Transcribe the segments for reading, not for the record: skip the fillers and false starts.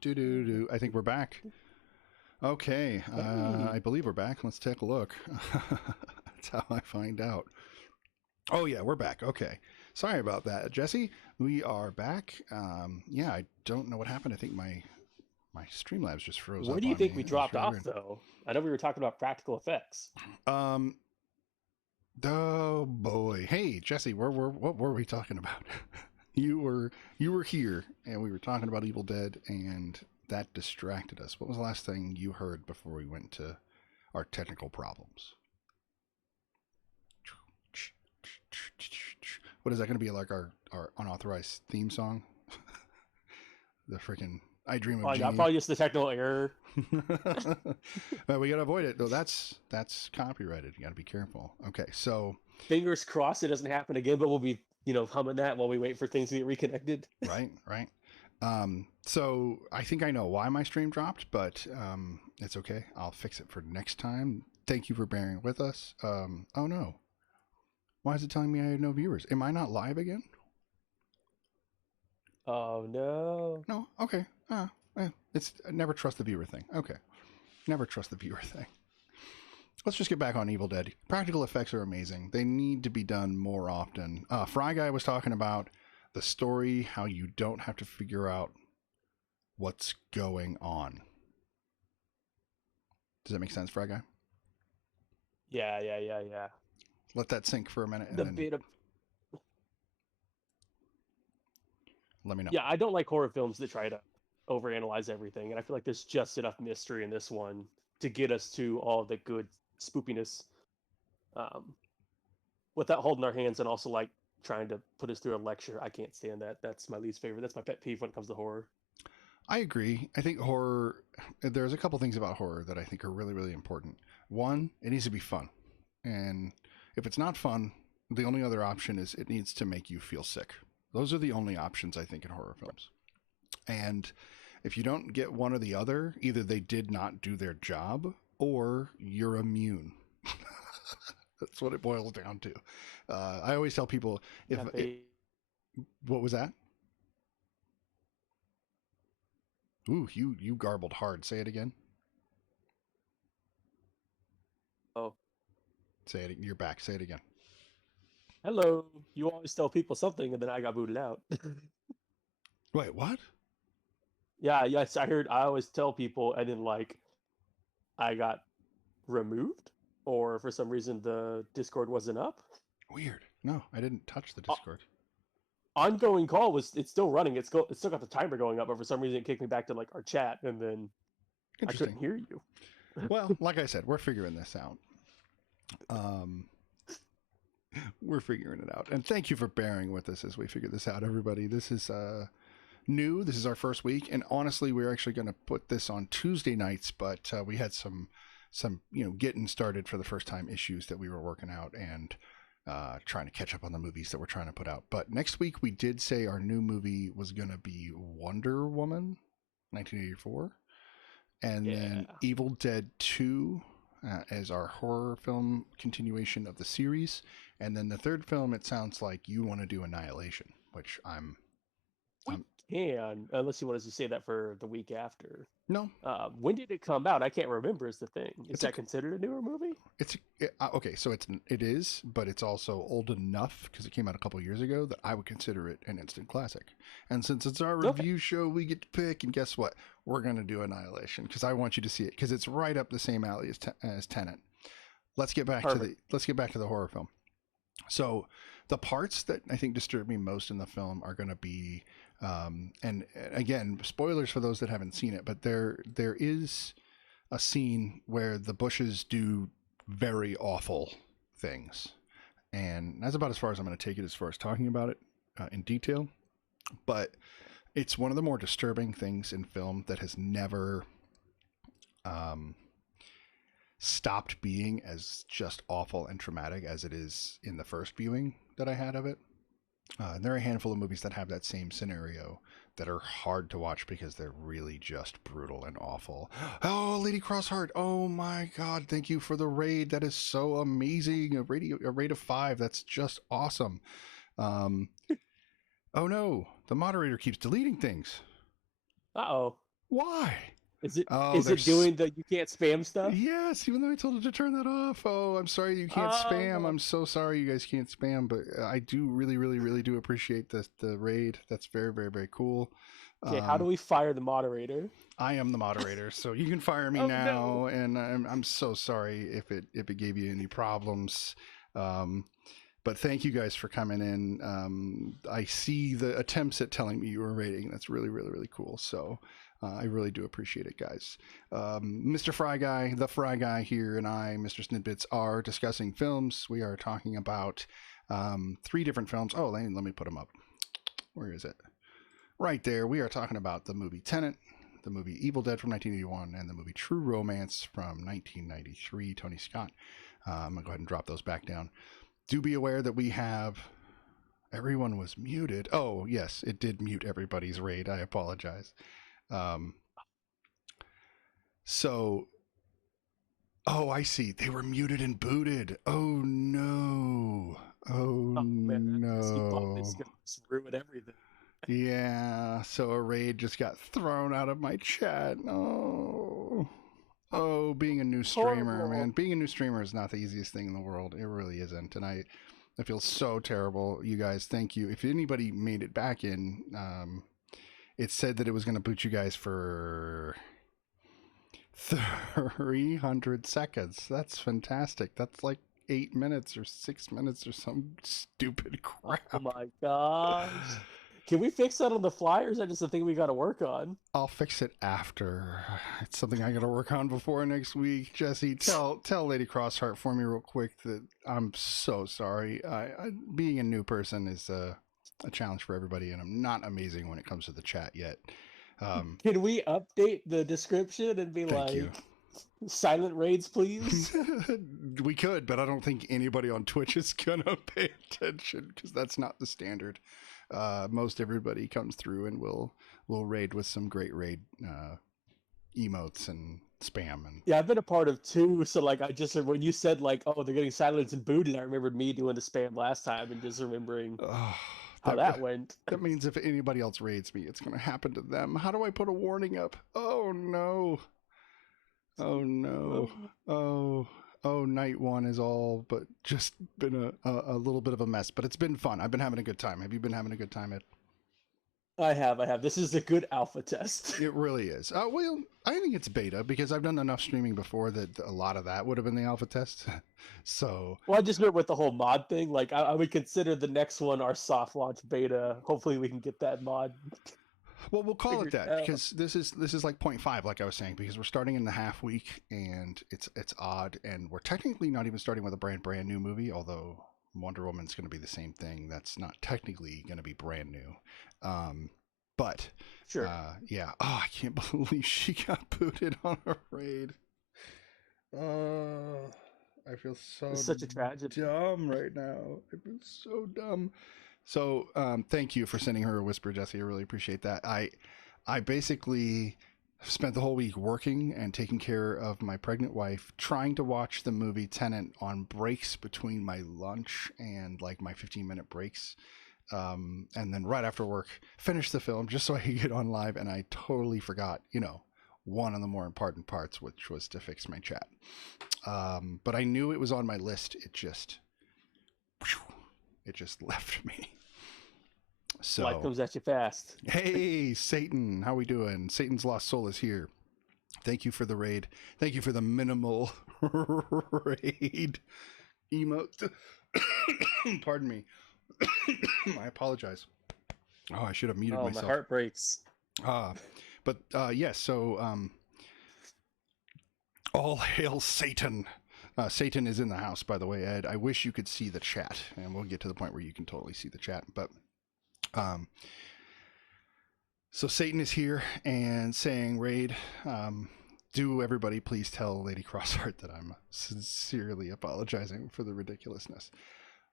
do. I think we're back. Okay, I believe we're back. Let's take a look. That's how I find out. Oh yeah, we're back. Okay, sorry about that, Jesse. We are back. Yeah, I don't know what happened. I think my Streamlabs just froze Where up do you on think me. we It was dropped really off, weird. though? I know we were talking about practical effects. Um. Oh boy. Hey, Jesse. What were we talking about? you were here, and we were talking about Evil Dead, and that distracted us. What was the last thing you heard before we went to our technical problems? What is that going to be like our unauthorized theme song? The freaking I Dream of Oh, yeah, Jeannie. probably just the technical error. But we got to avoid it. Though that's copyrighted. You got to be careful. Okay, so Fingers crossed it doesn't happen again, but we'll be, humming that while we wait for things to get reconnected. right. So I think I know why my stream dropped, but it's okay. I'll fix it for next time. Thank you for bearing with us. Oh no. Why is it telling me I had no viewers? Am I not live again? Oh, no. No? Okay. It's never trust the viewer thing. Okay. Never trust the viewer thing. Let's just get back on Evil Dead. Practical effects are amazing. They need to be done more often. FryGuy was talking about the story, how you don't have to figure out what's going on. Does that make sense, FryGuy? Yeah. Let that sink for a minute and The then bit of let me know. Yeah, I don't like horror films that try to overanalyze everything, and I feel like there's just enough mystery in this one to get us to all the good spoopiness, um, without holding our hands and also like trying to put us through a lecture. I can't stand that. That's my least favorite. That's my pet peeve when it comes to horror. I agree. I think horror, there's a couple things about horror that I think are really, really important. One, it needs to be fun. And if it's not fun, the only other option is it needs to make you feel sick. Those are the only options, I think, in horror films. And if you don't get one or the other, either they did not do their job or you're immune. That's what it boils down to. I always tell people, what was that? Ooh, you garbled hard. Say it again. Oh, Say it. You're back. Say it again. hello. You always tell people something, and then I got booted out. Wait, what? Yeah, yes, I heard. I always tell people, and then like I got removed, or for some reason the Discord wasn't up. Weird. No, I didn't touch the O- Discord. Ongoing call was it's still running. It's still got the timer going up, but for some reason it kicked me back to like our chat, and then I couldn't Interesting. hear you. Well, like I said, we're figuring this out. Um, we're figuring it out, and thank you for bearing with us as we figure this out, everybody. This is new. This is our first week, and honestly, we're actually going to put this on Tuesday nights, but we had some getting started for the first time issues that we were working out and trying to catch up on the movies that we're trying to put out. But next week we did say our new movie was going to be Wonder Woman 1984, and then Yeah. Evil Dead 2 as our horror film continuation of the series, and then the third film, it sounds like you want to do Annihilation, which We I'm can, unless you want us to say that for the week after. no. When did it come out? I can't remember. Is the thing. Is It's a that considered a newer movie? Okay, so it is, but it's also old enough because it came out a couple years ago that I would consider it an instant classic. And since it's our Okay. review show, we get to pick. And guess what? We're gonna do Annihilation because I want you to see it because it's right up the same alley as Tenet. Let's get back Perfect. to the horror film. So the parts that I think disturb me most in the film are going to be, and again, spoilers for those that haven't seen it, but there is a scene where the bushes do very awful things, and that's about as far as I'm going to take it as far as talking about it in detail. But it's one of the more disturbing things in film that has never um, stopped being as just awful and traumatic as it is in the first viewing that I had of it. And there are a handful of movies that have that same scenario that are hard to watch because they're really just brutal and awful. Oh, Lady Crossheart! Oh my God! Thank you for the raid. That is so amazing. A raid of 5. That's just awesome. Oh no! The moderator keeps deleting things. Uh-oh. Why? Is it Oh, is it there's doing the you can't spam stuff? yes. Even though I told it to turn that off. Oh, I'm sorry you can't spam. Oh. I'm so sorry you guys can't spam. But I do really, really, really do appreciate the raid. That's very, very, very cool. Okay, how do Um, we fire the moderator? I am the moderator, so you can fire me Oh no. now. And I'm so sorry if it gave you any problems. Um, but thank you guys for coming in. I see the attempts at telling me you were rating. That's really, really, really cool. So I really do appreciate it, guys. Mr. Fry Guy, the Fry Guy here, and I, MrSnidBitS, are discussing films. We are talking about 3 different films. Oh, let me put them up. Where is it? Right there. We are talking about the movie Tenet, the movie Evil Dead from 1981, and the movie True Romance from 1993, Tony Scott. I'm going to go ahead and drop those back down. Do be aware that we have everyone was muted. Oh, yes, it did mute everybody's raid. I apologize. Um, so, oh, I see. They were muted and booted. Oh, no. Oh, Oh man, that pesky bot is no. gonna just ruin everything. Yeah, so a raid just got thrown out of my chat. Oh. Oh, being a new streamer, man. Horrible. Being a new streamer is not the easiest thing in the world. It really isn't. And I feel so terrible. You guys, thank you. If anybody made it back in, it said that it was going to boot you guys for 300 seconds. That's fantastic. That's like 8 minutes or 6 minutes or some stupid Oh crap. my gosh. Can we fix that on the fly, or is that just a thing we gotta work on? I'll fix it after. It's something I got to work on before next week. Jesse, tell Lady Crossheart for me real quick that I'm so sorry. Being a new person is a challenge for everybody, and I'm not amazing when it comes to the chat yet. Can we update the description and be Thank you. like, silent raids, please? We could, but I don't think anybody on Twitch is gonna pay attention because that's not the standard. Most everybody comes through and will raid with some great raid emotes and spam and Yeah, I've been a part of 2, so like I just when you said like, oh, they're getting silenced and booted, I remembered me doing the spam last time and just remembering oh, how that that went. that means if anybody else raids me, it's gonna happen to them. How do I put a warning up? Oh no! Oh no! Oh oh, night 1 is all but just been a little bit of a mess, but it's been fun. I've been having a good time. Have you been having a good time, Ed? I have. This is a good alpha test. It really is. Well, I think it's beta because I've done enough streaming before that a lot of that would have been the alpha test. So, Well, I just meant with the whole mod thing. Like, I would consider the next one our soft launch beta. Hopefully, we can get that mod well, we'll call it figured that out. because this is like 0.5, like I was saying, because we're starting in the half week and it's odd, and we're technically not even starting with a brand new movie, although Wonder Woman's going to be the same thing. That's not technically going to be brand new, but Sure. yeah. Oh, I can't believe she got booted on a raid. Oh, I feel It's so such a tragedy. dumb right now. I feel so dumb. So, thank you for sending her a whisper, Jesse. I really appreciate that. I basically spent the whole week working and taking care of my pregnant wife, trying to watch the movie Tenet on breaks between my lunch and like my 15-minute breaks. And then right after work, finish the film just so I could get on live. And I totally forgot, one of the more important parts, which was to fix my chat. But I knew it was on my list. It just left me. Life So, comes at you fast. hey, Satan, how we doing? Satan's Lost Soul is here. Thank you for the raid. Thank you for the minimal raid emote. Pardon me. I apologize. Oh, I should have muted Oh, my myself. heart breaks. But yes, so all hail Satan. Satan is in the house, by the way, Ed. I wish you could see the chat, and we'll get to the point where you can totally see the chat. But so Satan is here and saying, Raid, do everybody please tell Lady Crossheart that I'm sincerely apologizing for the ridiculousness.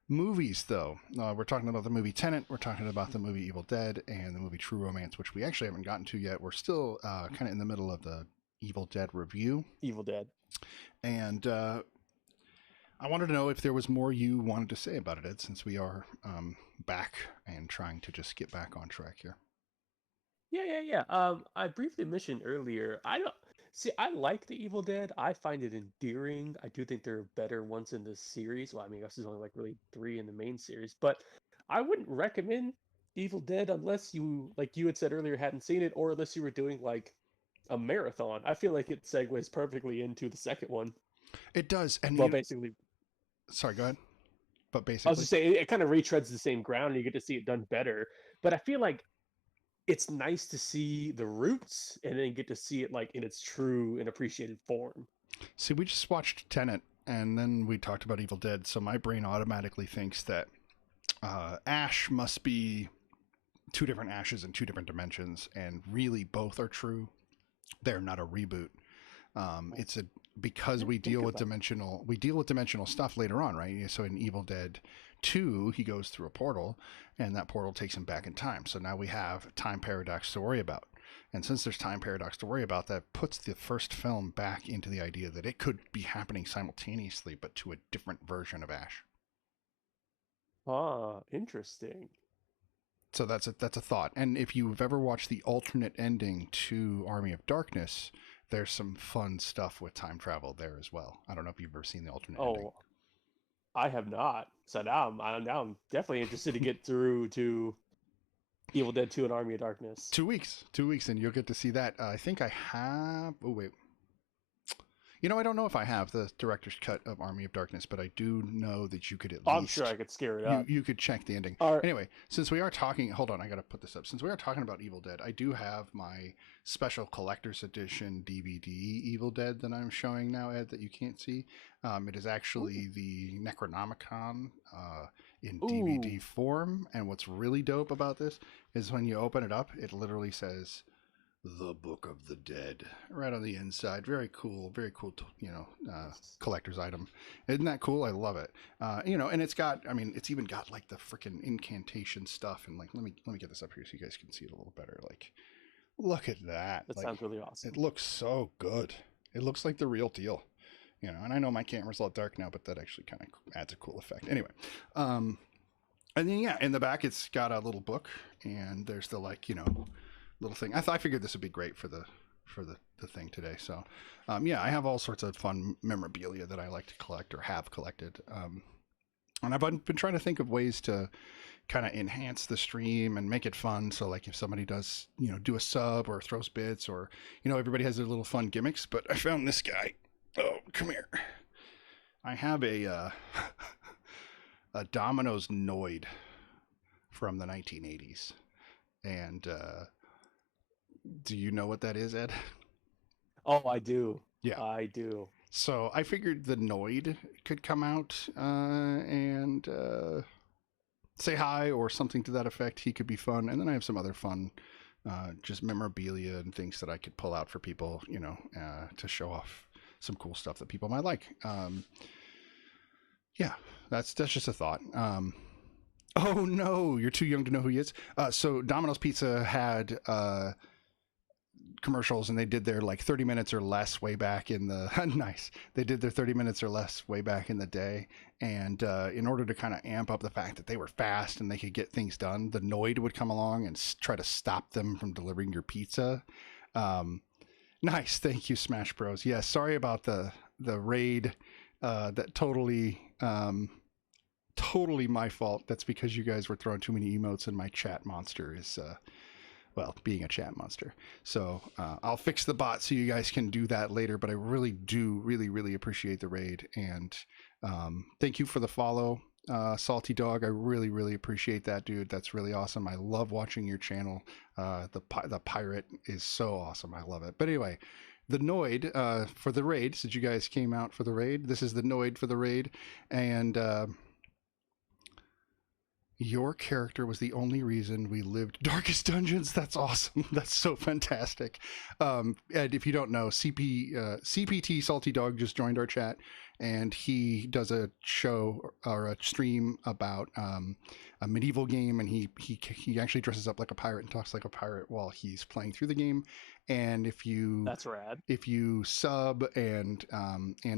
Movies, though, we're talking about the movie Tenet, we're talking about the movie Evil Dead, and the movie True Romance, which we actually haven't gotten to yet. We're still kind of in the middle of the Evil Dead review. Evil Dead. And I wanted to know if there was more you wanted to say about it, Ed, since we are back and trying to just get back on track here. Yeah. I briefly mentioned earlier. I don't see. I like the Evil Dead. I find it endearing. I do think there are better ones in this series. Well, I mean, I guess there's only like really three in the main series, but I wouldn't recommend Evil Dead unless you, like you had said earlier, hadn't seen it, or unless you were doing like a marathon. I feel like it segues perfectly into the second one. It does, and Well, basically, sorry, go ahead. But I was basically, just saying it kind of retreads the same ground, and you get to see it done better. But I feel like it's nice to see the roots and then get to see it like in its true and appreciated form. see, we just watched Tenet, and then we talked about Evil Dead, so my brain automatically thinks that Ash must be two different Ashes in two different dimensions, and really both are true. They're not a reboot. It's a because Yeah, think about it. we deal with dimensional stuff later on, right? So in Evil Dead 2, he goes through a portal, and that portal takes him back in time. So now we have time paradox to worry about. And since there's time paradox to worry about, that puts the first film back into the idea that it could be happening simultaneously, but to a different version of Ash. Ah, interesting. So that's a thought. And if you've ever watched the alternate ending to Army of Darkness, there's some fun stuff with time travel there as well. I don't know if you've ever seen the alternate ending. Oh, I have not. So now I'm definitely interested to get through to Evil Dead 2 and Army of Darkness. 2 weeks, 2 weeks, and you'll get to see that. I think I have. Oh wait, I don't know if I have the director's cut of Army of Darkness, but I do know that you could at I'm sure least I could scare it you up. you could check the ending. All right. Anyway, since we are talking, hold on, I gotta put this up. Since we are talking about Evil Dead, I do have my special collector's edition DVD Evil Dead that I'm showing now, Ed, that you can't see. It is actually the Necronomicon in Ooh, DVD form, and what's really dope about this is when you open it up, it literally says the Book of the Dead right on the inside. Very cool, collector's item. Isn't that cool? I love it. And it's got, I mean, it's even got like the freaking incantation stuff. And like, let me get this up here so you guys can see it a little better. Like, look at that. that Like, sounds really it awesome. looks so good. It looks like the real deal. And I know my camera's a lot dark now, but that actually kind of adds a cool effect. Anyway, and then yeah, in the back it's got a little book, and there's the little thing. I figured this would be great for the thing today. So, yeah, I have all sorts of fun memorabilia that I like to collect or have collected. And I've been trying to think of ways to kind of enhance the stream and make it fun. So, like, if somebody does, do a sub or throws bits, or everybody has their little fun gimmicks. But I found this guy. Oh, come here. I have a Domino's Noid from the 1980s, and do you know what that is, Ed? Oh, I do. Yeah. I do. So I figured the Noid could come out and say hi or something to that effect. He could be fun, and then I have some other fun, just memorabilia and things that I could pull out for people, to show off some cool stuff that people might like. Yeah, that's just a thought. Oh no, you're too young to know who he is. So Domino's Pizza had commercials, and they did their like 30 minutes or less way back in the nice, they did their 30 minutes or less way back in the day. And in order to kind of amp up the fact that they were fast and they could get things done, the Noid would come along and try to stop them from delivering your pizza. Nice, thank you, Smash Bros. Yeah, sorry about the raid. That totally my fault. That's because you guys were throwing too many emotes, and my chat monster is well, being a chat monster. So I'll fix the bot so you guys can do that later. But I really do, really appreciate the raid, and thank you for the follow, Salty Dog. I really appreciate that, dude. That's really awesome. I love watching your channel. The pirate is so awesome. I love it. But anyway, the Noid for the raid. Since you guys came out for the raid, this is the Noid for the raid, and your character was the only reason we lived Darkest Dungeons. That's awesome. That's so fantastic. And if you don't know, CPT Salty Dog just joined our chat, and he does a show or a stream about a medieval game, and he actually dresses up like a pirate and talks like a pirate while he's playing through the game. And That's rad. if you sub and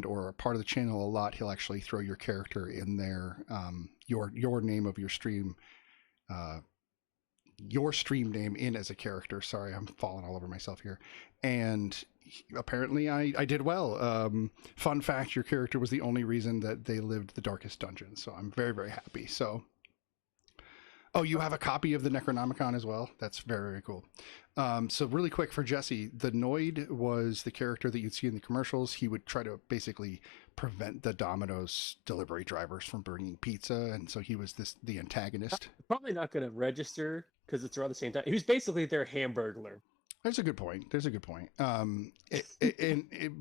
or are part of the channel a lot, he'll actually throw your character in there, your name of your stream, uh, your stream name in as a character. Sorry, I'm falling all over myself here. And apparently I did well. Fun fact, your character was the only reason that they lived the darkest dungeon. So I'm very, very happy. So, oh, you have a copy of the Necronomicon as well? That's very, very cool. So really quick for Jesse, the Noid was the character that you'd see in the commercials. He would try to basically prevent the Domino's delivery drivers from bringing pizza. And so he was the antagonist. Probably not going to register because it's around the same time. He was basically their Hamburglar. There's a good point.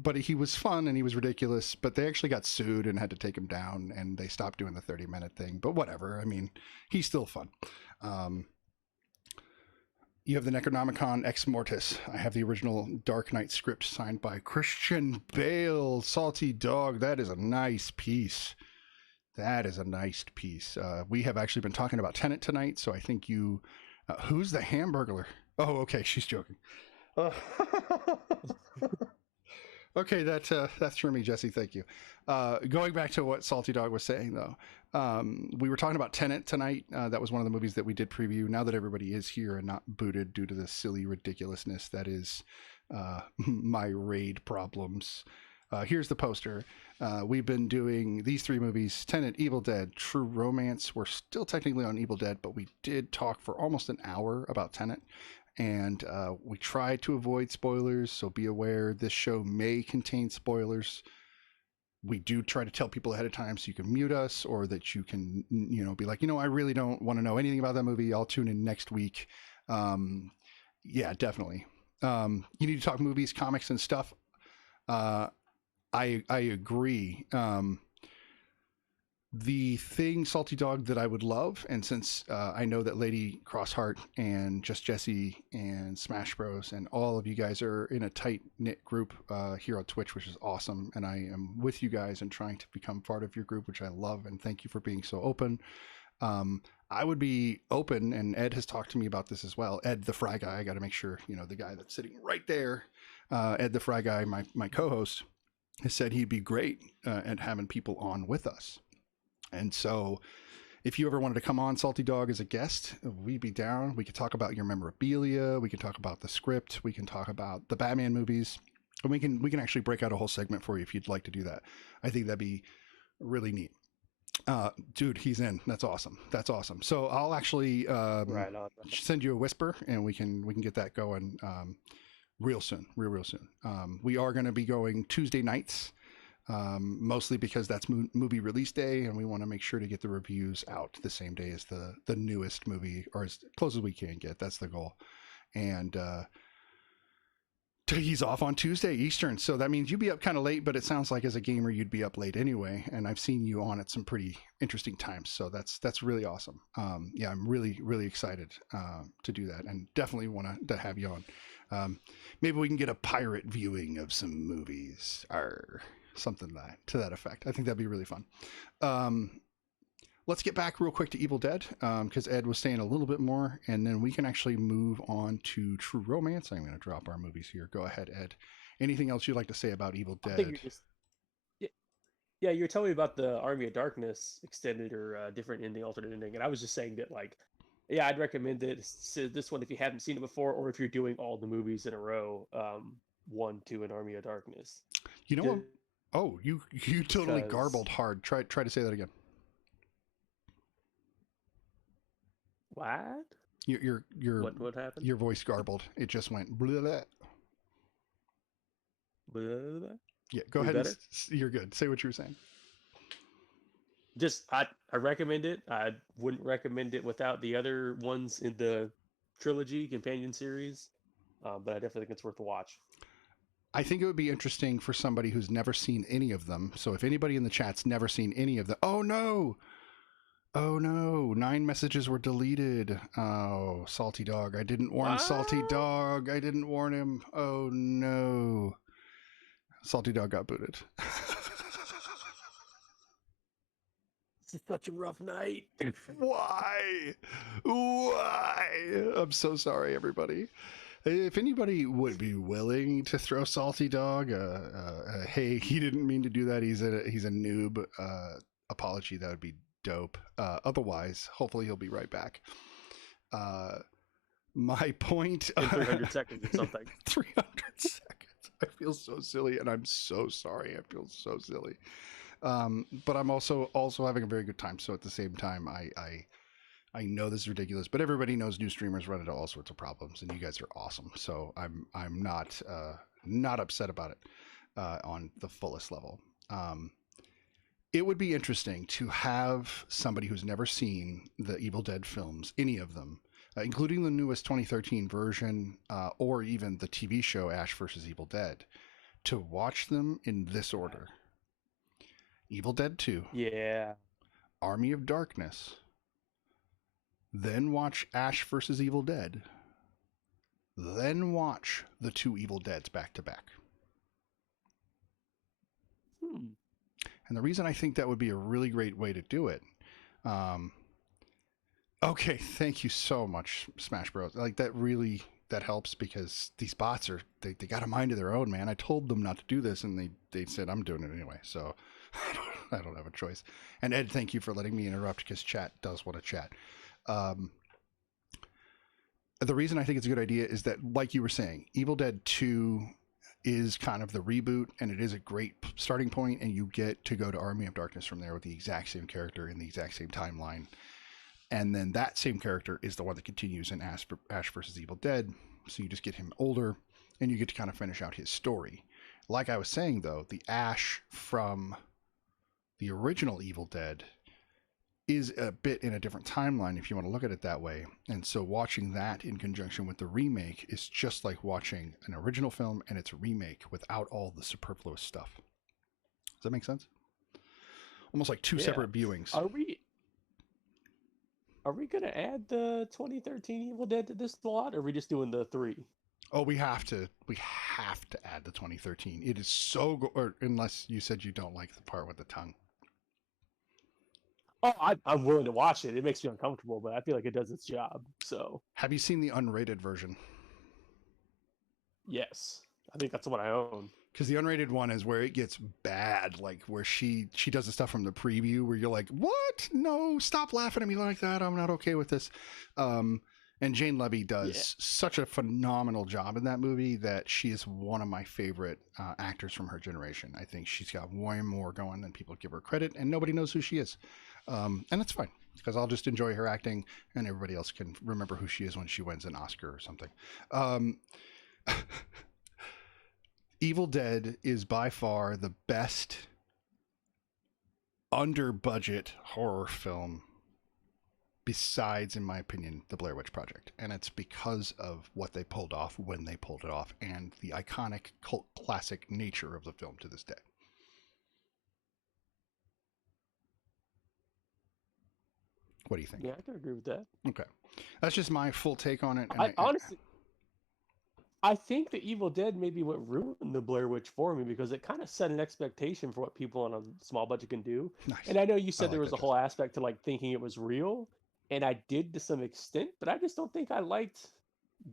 But he was fun and he was ridiculous. But they actually got sued and had to take him down, and they stopped doing the 30-minute thing. But whatever. I mean, he's still fun. You have the Necronomicon Ex Mortis. I have the original Dark Knight script signed by Christian Bale. Salty Dog. That is a nice piece. We have actually been talking about Tenet tonight, so I think you. Who's the Hamburglar? Oh, okay, she's joking. Okay, that's for me, Jesse. Thank you. Going back to what Salty Dog was saying, though, we were talking about Tenet tonight. That was one of the movies that we did preview. Now that everybody is here and not booted due to the silly ridiculousness that is my raid problems, here's the poster. We've been doing these 3 movies: Tenet, Evil Dead, True Romance. We're still technically on Evil Dead, but we did talk for almost an hour about Tenet. And we tried to avoid spoilers, so be aware this show may contain spoilers. We do try to tell people ahead of time so you can mute us, or that you can, be like, I really don't want to know anything about that movie. I'll tune in next week. Yeah, definitely. You need to talk movies, comics, and stuff. I agree. The thing, Salty Dog, that I would love, and since I know that Lady Crossheart and Just Jesse and Smash Bros and all of you guys are in a tight knit group here on Twitch, which is awesome, and I am with you guys and trying to become part of your group, which I love, and thank you for being so open. I would be open, and Ed has talked to me about this as well. Ed, TheFryGuy, I got to make sure, the guy that's sitting right there, Ed, TheFryGuy, my co-host, has said he'd be great at having people on with us. And so if you ever wanted to come on, Salty Dog, as a guest, we'd be down. We could talk about your memorabilia. We can talk about the script. We can talk about the Batman movies. And we can actually break out a whole segment for you if you'd like to do that. I think that'd be really neat. Dude, he's in. That's awesome. So I'll actually Right on. send you a whisper, and we can get that going real soon. We are going to be going Tuesday nights. Mostly because that's movie release day, and we want to make sure to get the reviews out the same day as the newest movie, or as close as we can get. That's the goal. And he's off on Tuesday Eastern, so that means you'd be up kind of late, but it sounds like as a gamer you'd be up late anyway, and I've seen you on at some pretty interesting times, so that's really awesome. Yeah, I'm really excited to do that, and definitely want to have you on. Maybe we can get a pirate viewing of some movies. Something to that effect. I think that'd be really fun. Let's get back real quick to Evil Dead, because Ed was saying a little bit more, and then we can actually move on to True Romance. I'm going to drop our movies here. Go ahead, Ed. Anything else you'd like to say about Evil Dead? I think yeah, you were telling me about the Army of Darkness extended or different ending, alternate ending, and I was just saying that, yeah, I'd recommend it. This one if you haven't seen it before, or if you're doing all the movies in a row, 1, 2, and Army of Darkness. You know what? Oh, you totally garbled hard. Try to say that again. What? What happened? Your voice garbled. It just went blah, blah. Blah, blah, blah. Yeah, go ahead. You're good. Say what you were saying. Just I recommend it. I wouldn't recommend it without the other ones in the trilogy companion series, but I definitely think it's worth a watch. I think it would be interesting for somebody who's never seen any of them. So if anybody in the chat's never seen any of them, oh no, 9 messages were deleted. Oh, Salty Dog. I didn't warn Salty Dog. I didn't warn him. Oh no. Salty Dog got booted. This is such a rough night. Why? I'm so sorry, everybody. If anybody would be willing to throw Salty Dog, hey, he didn't mean to do that. He's a noob. Apology, that would be dope. Otherwise, hopefully he'll be right back. My point in 300 seconds or something. 300 seconds. I feel so silly, and I'm so sorry. I feel so silly. But I'm also having a very good time. So at the same time, I know this is ridiculous, but everybody knows new streamers run into all sorts of problems, and you guys are awesome. So I'm not upset about it on the fullest level. It would be interesting to have somebody who's never seen the Evil Dead films, any of them, including the newest 2013 version, or even the TV show Ash vs. Evil Dead, to watch them in this order: Evil Dead 2, Yeah. Army of Darkness, then watch Ash vs. Evil Dead, then watch the two Evil Deads back to back. And the reason I think that would be a really great way to do it, okay, thank you so much, Smash Bros. Like that helps because these bots they got a mind of their own, man. I told them not to do this, and they said I'm doing it anyway, so I don't have a choice. And Ed, thank you for letting me interrupt because chat does want to chat. The reason I think it's a good idea is that, like you were saying, Evil Dead 2 is kind of the reboot, and it is a great starting point, and you get to go to Army of Darkness from there with the exact same character in the exact same timeline. And then that same character is the one that continues in Ash vs. Evil Dead. So you just get him older, and you get to kind of finish out his story. Like I was saying, though, the Ash from the original Evil Dead is a bit in a different timeline if you want to look at it that way. And so watching that in conjunction with the remake is just like watching an original film and its remake without all the superfluous stuff. Does that make sense? Almost like two separate viewings. Are we gonna add the 2013 Evil Dead to this slot, or are we just doing the 3? Oh, we have to add the 2013. It is so good, or unless you said you don't like the part with the tongue. Oh, I'm willing to watch it. It makes me uncomfortable, but I feel like it does its job. So, have you seen the unrated version? Yes, I think that's what I own. Because the unrated one is where it gets bad, like where she does the stuff from the preview where you're like, what? No, stop laughing at me like that. I'm not okay with this. And Jane Levy does such a phenomenal job in that movie that she is one of my favorite actors from her generation. I think she's got way more going than people give her credit, and nobody knows who she is. And that's fine, because I'll just enjoy her acting, and everybody else can remember who she is when she wins an Oscar or something. Evil Dead is by far the best under-budget horror film besides, in my opinion, the Blair Witch Project. And it's because of what they pulled off when they pulled it off and the iconic cult classic nature of the film to this day. What do you think? Yeah, I can agree with that. Okay. That's just my full take on it. And honestly, I think the Evil Dead may be what ruined the Blair Witch for me, because it kind of set an expectation for what people on a small budget can do. Nice. And I know you said there was a whole aspect to like thinking it was real, and I did to some extent, but I just don't think I liked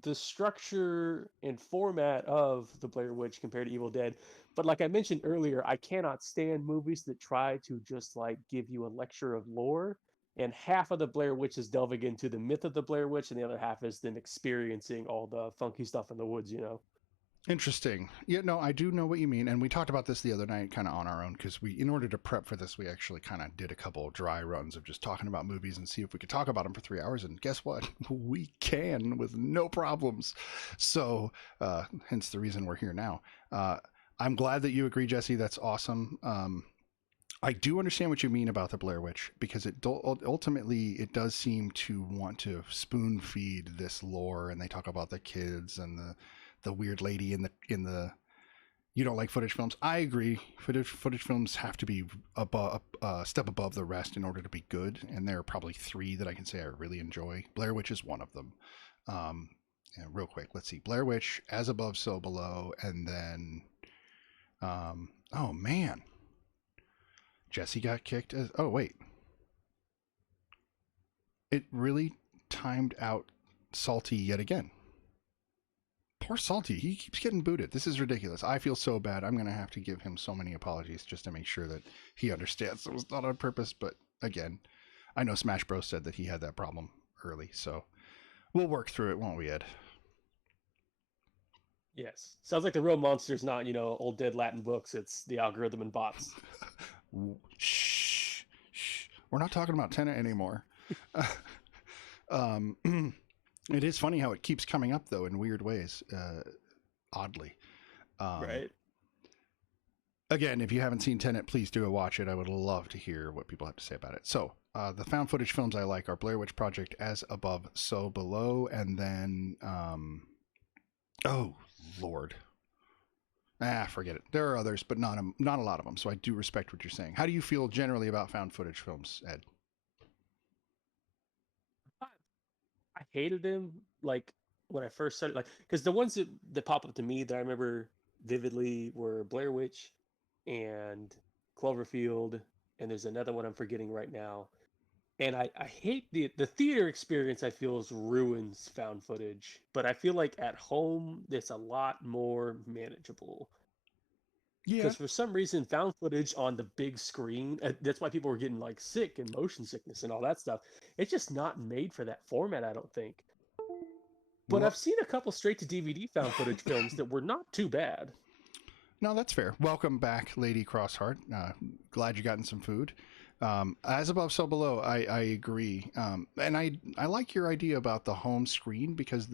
the structure and format of the Blair Witch compared to Evil Dead. But like I mentioned earlier, I cannot stand movies that try to just like give you a lecture of lore. And half of the Blair Witch is delving into the myth of the Blair Witch, and the other half is then experiencing all the funky stuff in the woods, you know? Interesting. Yeah, no, I do know what you mean. And we talked about this the other night kind of on our own, because in order to prep for this, we actually kind of did a couple of dry runs of just talking about movies and see if we could talk about them for 3 hours. And guess what? We can with no problems. So hence the reason we're here now. I'm glad that you agree, Jesse. That's awesome. I do understand what you mean about the Blair Witch, because ultimately it does seem to want to spoon feed this lore, and they talk about the kids and the weird lady in the you don't like footage films. I agree. Footage films have to be a step above the rest in order to be good, and there are probably 3 that I can say I really enjoy. Blair Witch is one of them. And real quick, let's see. Blair Witch, As Above, So Below, and then oh man. Jesse got kicked as... Oh, wait. It really timed out Salty yet again. Poor Salty. He keeps getting booted. This is ridiculous. I feel so bad. I'm going to have to give him so many apologies just to make sure that he understands it was not on purpose. But again, I know Smash Bros. Said that he had that problem early. So We'll work through it, won't we, Ed? Yes. Sounds like the real monster's not, old dead Latin books. It's the algorithm and bots. Shh, shh. We're not talking about Tenet anymore. um, it is funny how it keeps coming up though in weird ways, oddly. Um, Right. Again, if you haven't seen Tenet, please do watch it. I would love to hear what people have to say about it. So, the found footage films I like are Blair Witch Project, As Above, So Below, and then, oh Lord, forget it. There are others, but not a lot of them. So I do respect what you're saying. How do you feel generally about found footage films, Ed? I I hated them like when I first started, like because the ones that pop up to me that I remember vividly were Blair Witch and Cloverfield, and there's another one I'm forgetting right now. And I hate the theater experience. I feel is ruins found footage, but I feel like at home it's a lot more manageable. Yeah. Because for some reason, found footage on the big screen, that's why people were getting like sick and motion sickness and all that stuff. It's just not made for that format, I don't think. But Well, I've seen a couple straight to DVD found footage films that were not too bad. no, that's fair. Welcome back, Lady Crossheart. Glad you gotten some food. As above, so below. I agree, and I like your idea about the home screen because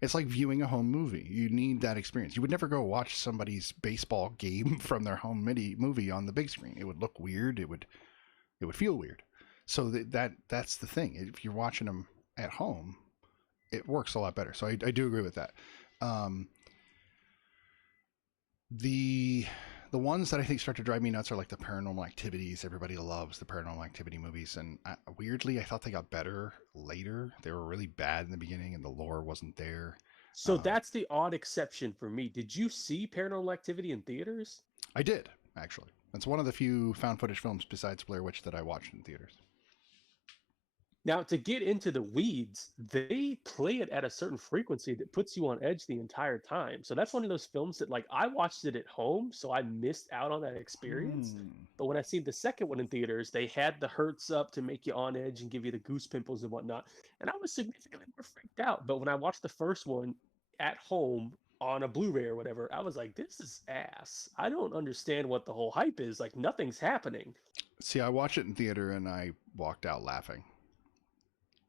it's like viewing a home movie. You need that experience. You would never go watch somebody's baseball game from their home MIDI movie on the big screen. It would look weird. It would feel weird. So that's the thing. If you're watching them at home, it works a lot better. So I do agree with that. Um, the the ones that I think start to drive me nuts are like the paranormal activities. Everybody loves the paranormal activity movies, and weirdly, I thought they got better later. They were really bad in the beginning, and the lore wasn't there. So Um, that's the odd exception for me. Did you see Paranormal Activity in theaters? I did actually. That's one of the few found footage films besides Blair Witch that I watched in theaters. Now, to get into the weeds, they play it at a certain frequency that puts you on edge the entire time. So that's one of those films that, like, I watched it at home, so I missed out on that experience. Hmm. But when I seen the second one in theaters, they had the hertz up to make you on edge and give you the goose pimples and whatnot. And I was significantly more freaked out. But when I watched the first one at home on a Blu-ray or whatever, I was like, this is ass. I don't understand what the whole hype is. Like, nothing's happening. See, I watched it in theater and I walked out laughing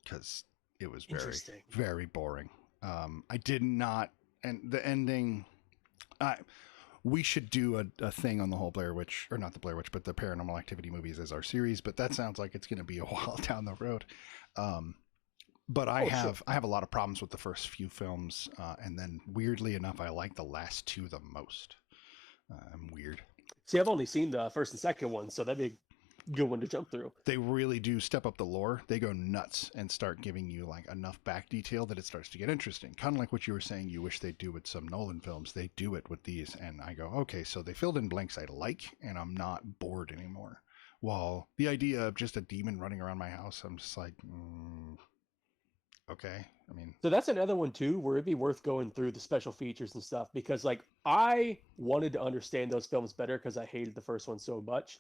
because it was very, Interesting. very boring. I did not, and the ending. I We should do a thing on the whole Blair Witch, or not the Blair Witch, but the Paranormal Activity movies as our series. But that sounds like it's going to be a while down the road. Um, but I Oh, sure. have I have a lot of problems with the first few films, and then weirdly enough, I like the last two the most. I'm weird. See, I've only seen the first and second one, so that'd be a good one to jump through. They really do step up the lore. They go nuts and start giving you like enough back detail that it starts to get interesting. Kind of like what you were saying you wish they'd do with some Nolan films. They do it with these, and I go, okay, so they filled in blanks I like, and I'm not bored anymore. While the idea of just a demon running around my house, I'm just like, okay. I mean, So that's another one too, where it'd be worth going through the special features and stuff because, like, I wanted to understand those films better because I hated the first one so much.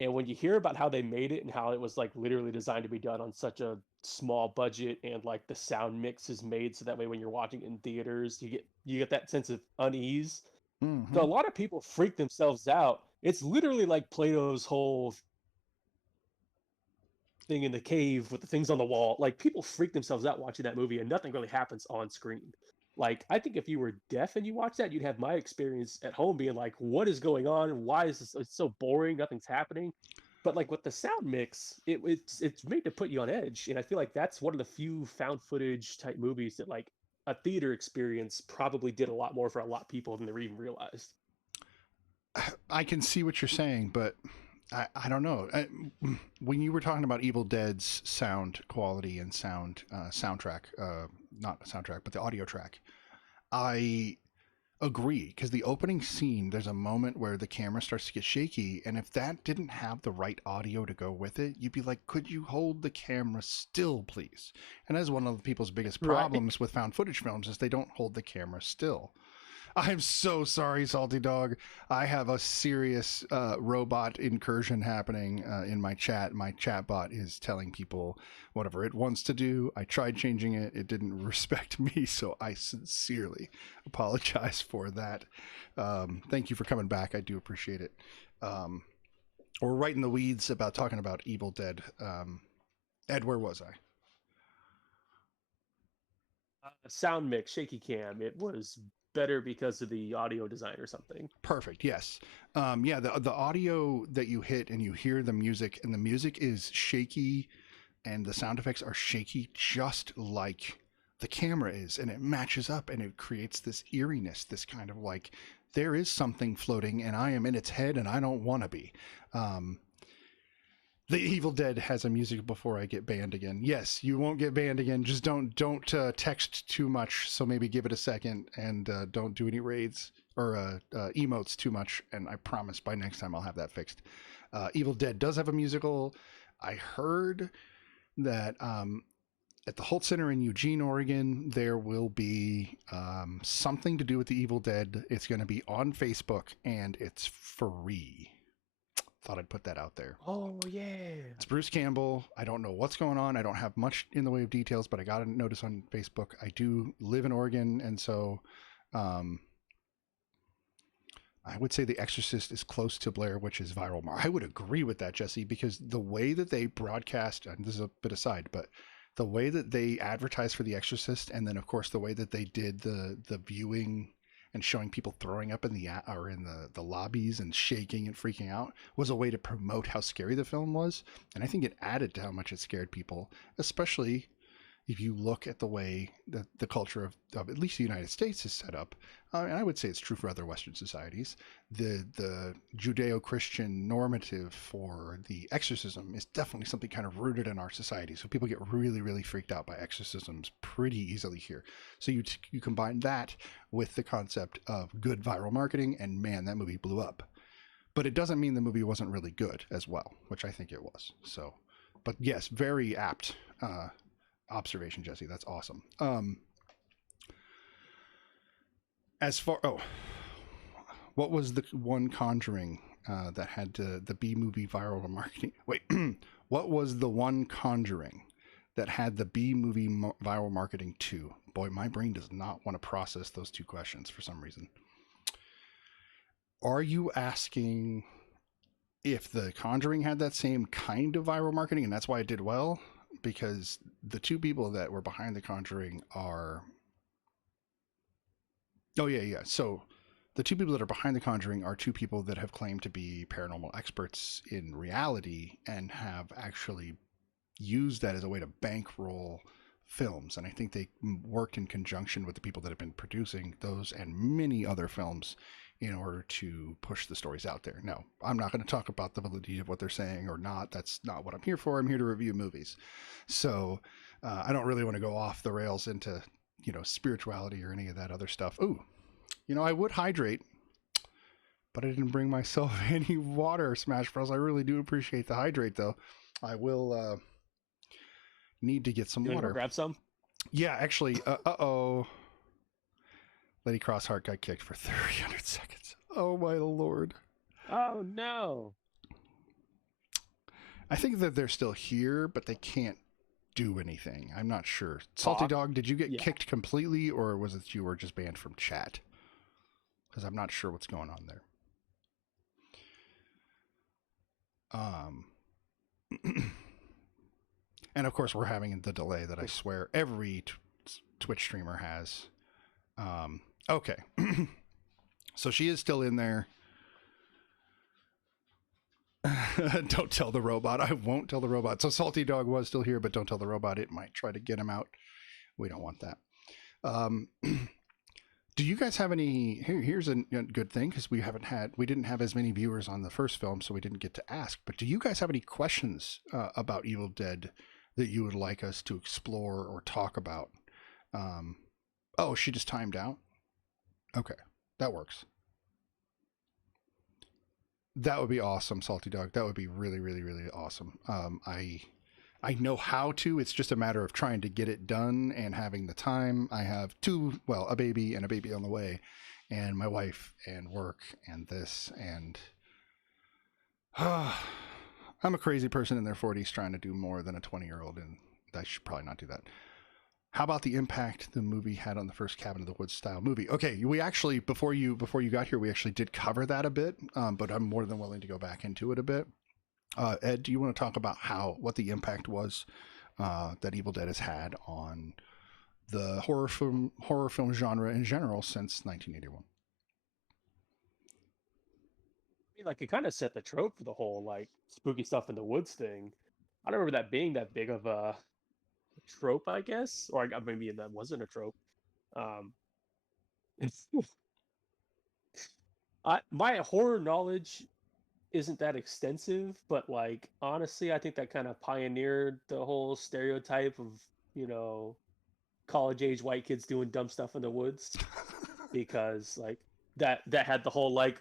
And when you hear about how they made it and how it was like literally designed to be done on such a small budget and like the sound mix is made so that way when you're watching it in theaters, you get that sense of unease. So a mm-hmm. lot of people freak themselves out. It's literally like Plato's whole thing in the cave with the things on the wall. Like people freak themselves out watching that movie, and nothing really happens on screen. Like I think if you were deaf and you watch that, you'd have my experience at home being like, "What is going on? Why is this? It's so boring. Nothing's happening." But like with the sound mix, it's made to put you on edge, and I feel like that's one of the few found footage type movies that like a theater experience probably did a lot more for a lot of people than they even realized. I can see what you're saying, but I don't know. When you were talking about Evil Dead's sound quality and soundtrack, not soundtrack, but the audio track, I agree because the opening scene, there's a moment where the camera starts to get shaky, and if that didn't have the right audio to go with it, you'd be like, "Could you hold the camera still, please?" And that's one of the people's biggest Right. problems with found footage films is they don't hold the camera still. I'm so sorry, Salty Dog. I have a serious robot incursion happening in my chat. My chat bot is telling people whatever it wants to do. I tried changing it. It didn't respect me, so I sincerely apologize for that. Thank you for coming back. I do appreciate it. We're right in the weeds about talking about Evil Dead. Ed, where was I? Sound mix, shaky cam. It was better because of the audio design or something. Perfect. Yes. Yeah. The audio that you hit and you hear the music, and the music is shaky, and the sound effects are shaky, just like the camera is, and it matches up, and it creates this eeriness, this kind of like there is something floating, and I am in its head, and I don't want to be. Um, the Evil Dead has a music before I get banned again. Yes, you won't get banned again. Just don't text too much. So maybe give it a second and don't do any raids or emotes too much. And I promise by next time I'll have that fixed. Evil Dead does have a musical. I heard that at the Holt Center in Eugene, Oregon, there will be something to do with the Evil Dead. It's going to be on Facebook and it's free. Thought I'd put that out there. Oh yeah. It's Bruce Campbell. I don't know what's going on. I don't have much in the way of details, but I got a notice on Facebook. I do live in Oregon, and so I would say The Exorcist is close to Blair Witch's viral mark. I would agree with that, Jesse, because the way that they broadcast, and this is a bit aside, but the way that they advertised for The Exorcist, and then of course the way that they did the viewing and showing people throwing up in the lobbies and shaking and freaking out was a way to promote how scary the film was. And I think it added to how much it scared people, especially if you look at the way that the culture of at least the United States is set up. And I would say it's true for other Western societies. The Judeo-Christian normative for the exorcism is definitely something kind of rooted in our society. So people get really, really freaked out by exorcisms pretty easily here. So you combine that with the concept of good viral marketing, and man, that movie blew up. But it doesn't mean the movie wasn't really good as well, which I think it was. So, but yes, very apt observation, Jesse. That's awesome. As far what was the one Conjuring that had the B movie viral marketing? Wait, what was the one Conjuring that had the B movie viral marketing too? Boy, my brain does not want to process those two questions for some reason. Are you asking if the Conjuring had that same kind of viral marketing and that's why it did well? Because the two people that were behind the Conjuring are... Oh, yeah. So the two people that are behind the Conjuring are two people that have claimed to be paranormal experts in reality and have actually used that as a way to bankroll films. And I think they worked in conjunction with the people that have been producing those and many other films in order to push the stories out there. No, I'm not going to talk about the validity of what they're saying or not. That's not what I'm here for. I'm here to review movies. So I don't really want to go off the rails into, spirituality or any of that other stuff. Ooh, I would hydrate, but I didn't bring myself any water, Smash Bros. I really do appreciate the hydrate, though. I will need to get some You water. want to grab some? Yeah, actually, Lady Crossheart got kicked for 300 seconds. Oh, my lord. Oh, no. I think that they're still here, but they can't do anything. I'm not sure. Salty Dog, did you get kicked completely, or was it you were just banned from chat? Because I'm not sure what's going on there. And of course, we're having the delay that I swear every Twitch streamer has. Okay. So she is still in there. Don't tell the robot. I won't tell the robot. So Salty Dog was still here, but don't tell the robot. It might try to get him out. We don't want that. Do you guys have any? Here's a good thing, because we didn't have as many viewers on the first film, so we didn't get to ask. But do you guys have any questions about Evil Dead that you would like us to explore or talk about? Oh, she just timed out. Okay, that works. That would be awesome, Salty Dog. That would be really, really, really awesome. I know how to. It's just a matter of trying to get it done and having the time. I have a baby and a baby on the way, and my wife and work and this and I'm a crazy person in their 40s trying to do more than a 20-year-old, and I should probably not do that. How about the impact the movie had on the first Cabin in the Woods style movie? Okay, we actually before you got here, we actually did cover that a bit, but I'm more than willing to go back into it a bit. Ed, do you want to talk about what the impact was that Evil Dead has had on the horror film genre in general since 1981? I mean, like it kind of set the trope for the whole like spooky stuff in the woods thing. I don't remember that being that big of a trope, I guess, or maybe that wasn't a trope. Um, my horror knowledge isn't that extensive, but like honestly, I think that kind of pioneered the whole stereotype of you know college age white kids doing dumb stuff in the woods because like that had the whole like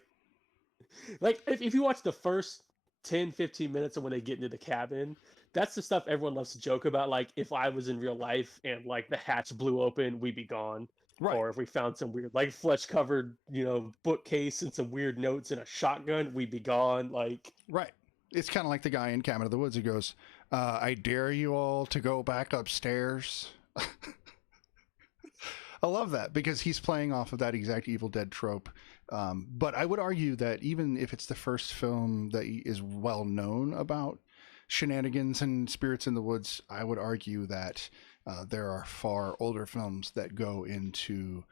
if you watch the first 10-15 minutes of when they get into the cabin, that's the stuff everyone loves to joke about. Like if I was in real life and like the hatch blew open, we'd be gone. Right, Or if we found some weird like flesh covered bookcase and some weird notes and a shotgun, we'd be gone. Like right. It's kind of like the guy in Cabin in the Woods who goes, "I dare you all to go back upstairs." I love that because he's playing off of that exact Evil Dead trope. But I would argue that even if it's the first film that is well known about shenanigans and spirits in the woods, I would argue that there are far older films that go into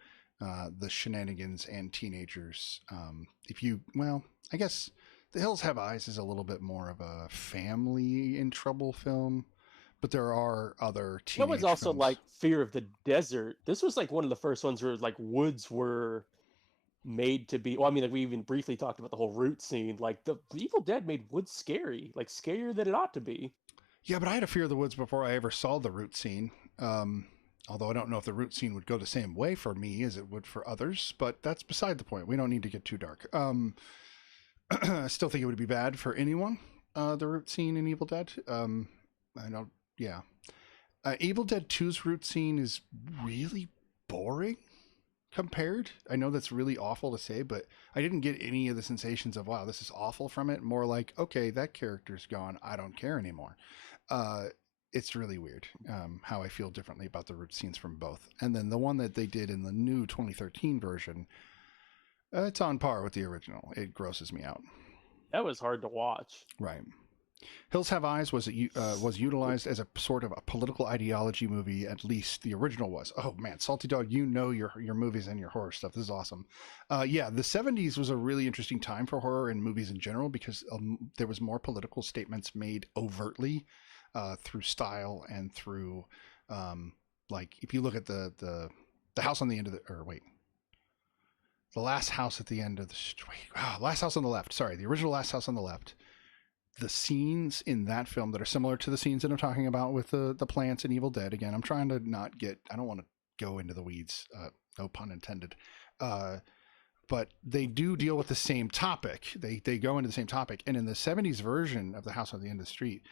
the shenanigans and teenagers. I guess The Hills Have Eyes is a little bit more of a family in trouble film, but there are other that was teenage also films. like Fear of the Desert. This was like one of the first ones where like woods were made to be. Well, I mean, like we even briefly talked about the whole root scene. Like the Evil Dead made woods scary, like scarier than it ought to be. Yeah, but I had a fear of the woods before I ever saw the root scene. Um, Although I don't know if the root scene would go the same way for me as it would for others, but that's beside the point. We don't need to get too dark. I still think it would be bad for anyone. The root scene in Evil Dead. I don't. Yeah, Evil Dead 2's root scene is really boring compared. I know that's really awful to say, but I didn't get any of the sensations of wow, this is awful from it. More like okay, that character's gone. I don't care anymore. Uh, it's really weird how I feel differently about the root scenes from both. And then the one that they did in the new 2013 version, it's on par with the original. It grosses me out. That was hard to watch. Right. Hills Have Eyes was utilized as a sort of a political ideology movie. At least the original was. Oh man, Salty Dog, you know your movies and your horror stuff. This is awesome. Yeah, the '70s was a really interesting time for horror and movies in general because there was more political statements made overtly through style and through like if you look at the house on the end of the or wait the last house at the end of the last house on the left. Sorry, the original Last House on the Left, the scenes in that film that are similar to the scenes that I'm talking about with the plants in Evil Dead. Again, I'm trying to not get. I don't want to go into the weeds. No pun intended. Uh, but they do deal with the same topic. They go into the same topic, and in the '70s version of The House on the End of the Street,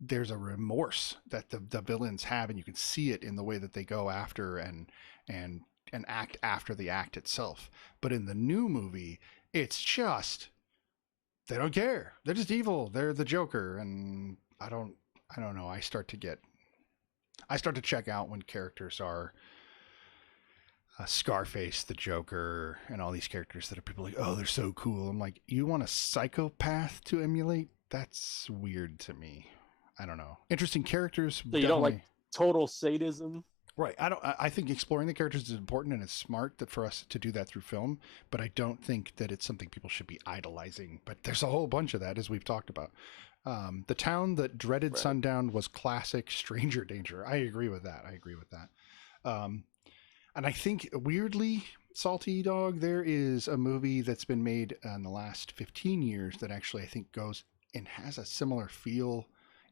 there's a remorse that the villains have, and you can see it in the way that they go after and and act after the act itself. But in the new movie, it's just they don't care. They're just evil. They're the Joker, and I don't know. I start to check out when characters are Scarface, the Joker, and all these characters that are people like, oh, they're so cool. I'm like, you want a psychopath to emulate? That's weird to me. I don't know. Interesting characters, So you don't like definitely. total sadism? Right. I don't. I think exploring the characters is important and it's smart that for us to do that through film. But I don't think that it's something people should be idolizing. But there's a whole bunch of that, as we've talked about. The town that dreaded Right. sundown was classic stranger danger. I agree with that. I agree with that. And I think weirdly, Salty Dog, there is a movie that's been made in the last 15 years that actually I think goes and has a similar feel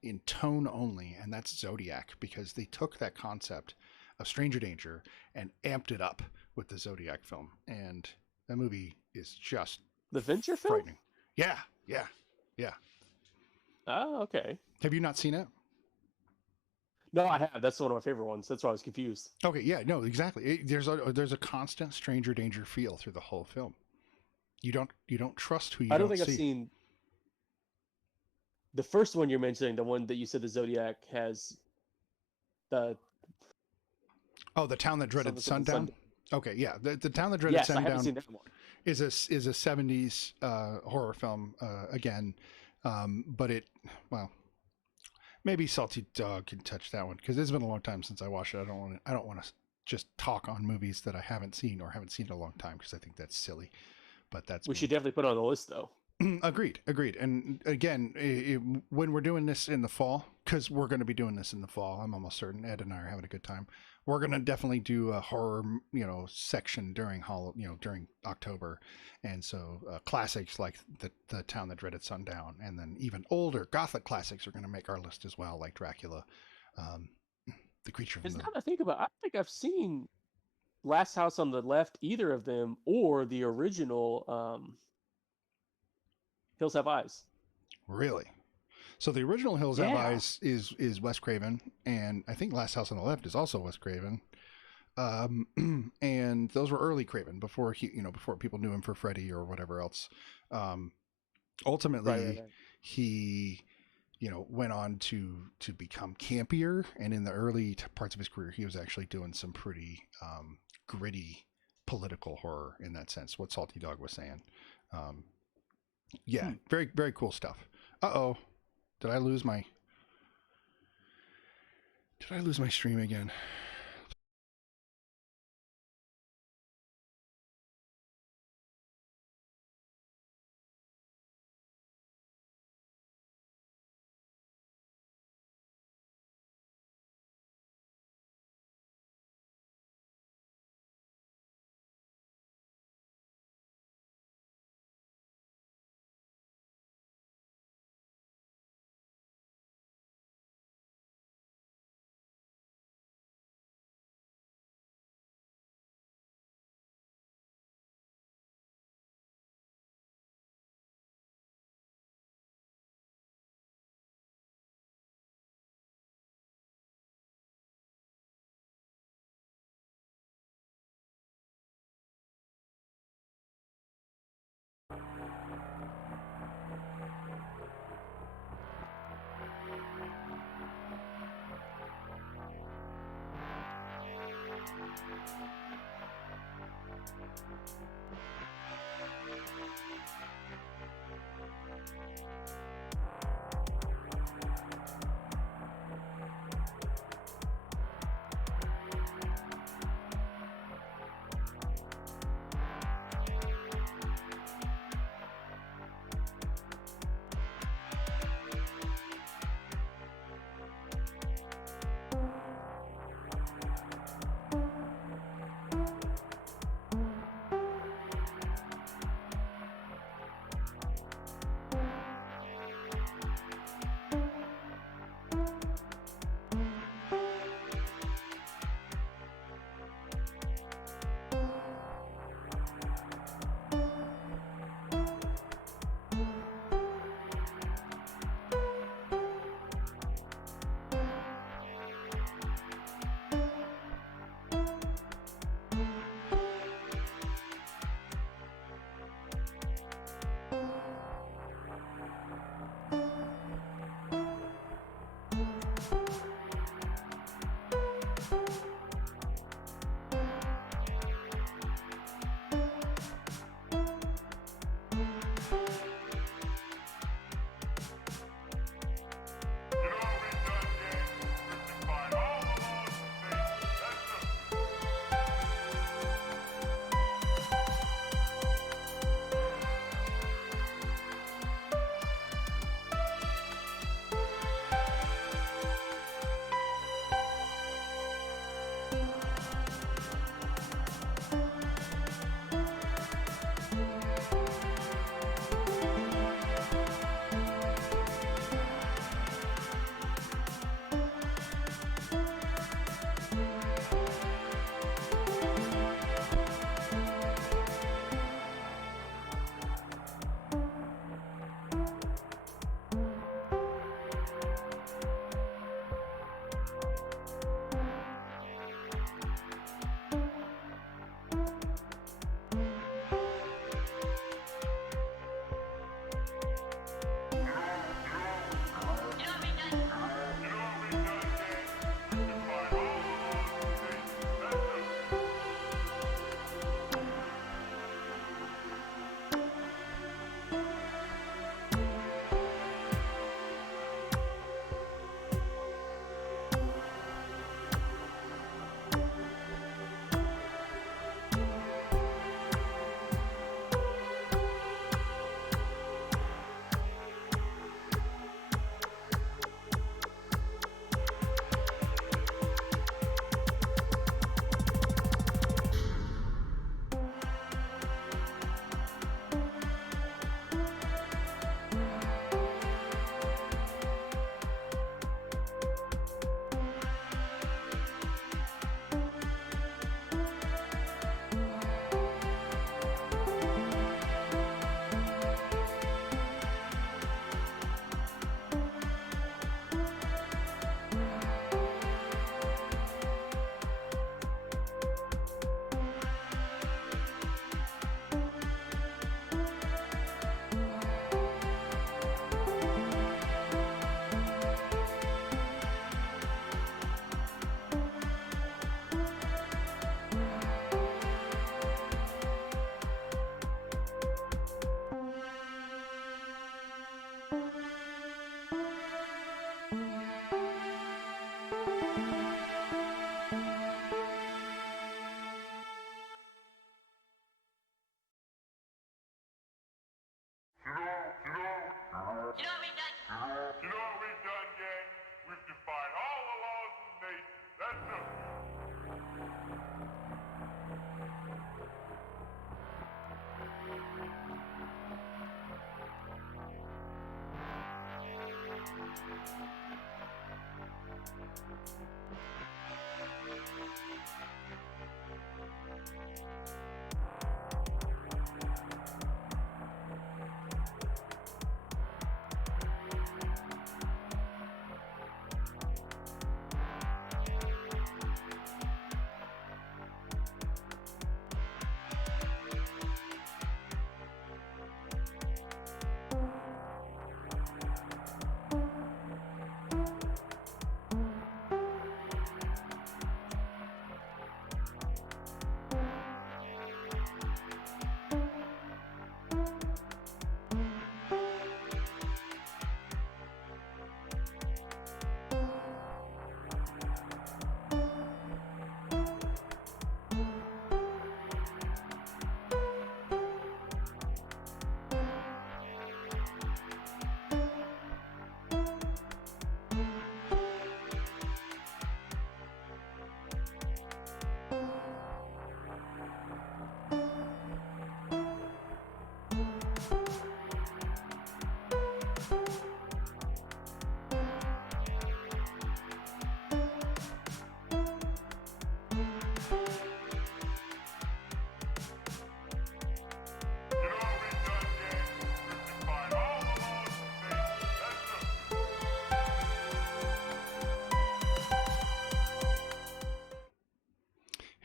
in tone only, and that's Zodiac, because they took that concept of stranger danger and amped it up with the Zodiac film. And that movie is just The Venture film? frightening. Yeah, yeah, yeah. Oh, okay. Have you not seen it? No, I have. That's one of my favorite ones. That's why I was confused. Okay, yeah, no, exactly. There's a constant stranger danger feel through the whole film. You don't trust who you I don't don't think I've see. seen the first one you're mentioning, the one that you said the Zodiac has the Oh, the town that dreaded something sundown. Sunday. Okay, yeah, the town that dreaded Yes, I haven't sundown seen that one. is a 70s horror film again, but it well maybe Salty Dog can touch that one because it's been a long time since I watched it. I don't want to just talk on movies that I haven't seen or haven't seen in a long time because I think that's silly. But that's We should me. definitely put it on the list though. Agreed. And again, when we're doing this in the fall, because we're going to be doing this in the fall, I'm almost certain Ed and I are having a good time. We're going to definitely do a horror, section during October, and so classics like the Town That Dreaded Sundown, and then even older Gothic classics are going to make our list as well, like Dracula, um, the creature from Because the now that I think about it, I don't think I've seen Last House on the Left, either of them, or the original Hills Have Eyes. really. So the original Hills Have Yeah. Eyes is Wes Craven, and I think Last House on the Left is also Wes Craven. And those were early Craven before before people knew him for Freddy or whatever else. Um, Right. Ultimately, he went on to become campier, and in the early parts of his career, he was actually doing some pretty gritty political horror in that sense. What Salty Dog was saying. Um, yeah, Hmm. very very cool stuff. Oh, did I lose my stream again?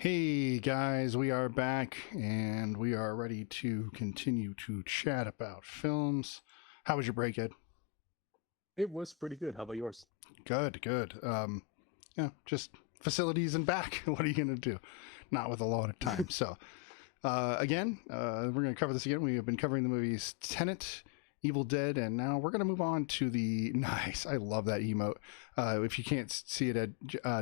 Hey guys, we are back and we are ready to continue to chat about films. How was your break, Ed? It was pretty good. How about yours? Good, good. Yeah, just facilities and back. What are you gonna do? Not with a lot of time. So, again, we're gonna cover this again. We have been covering the movies Tenet, Evil Dead, and now we're gonna move on to the nice. I love that emote. If you can't see it, Ed,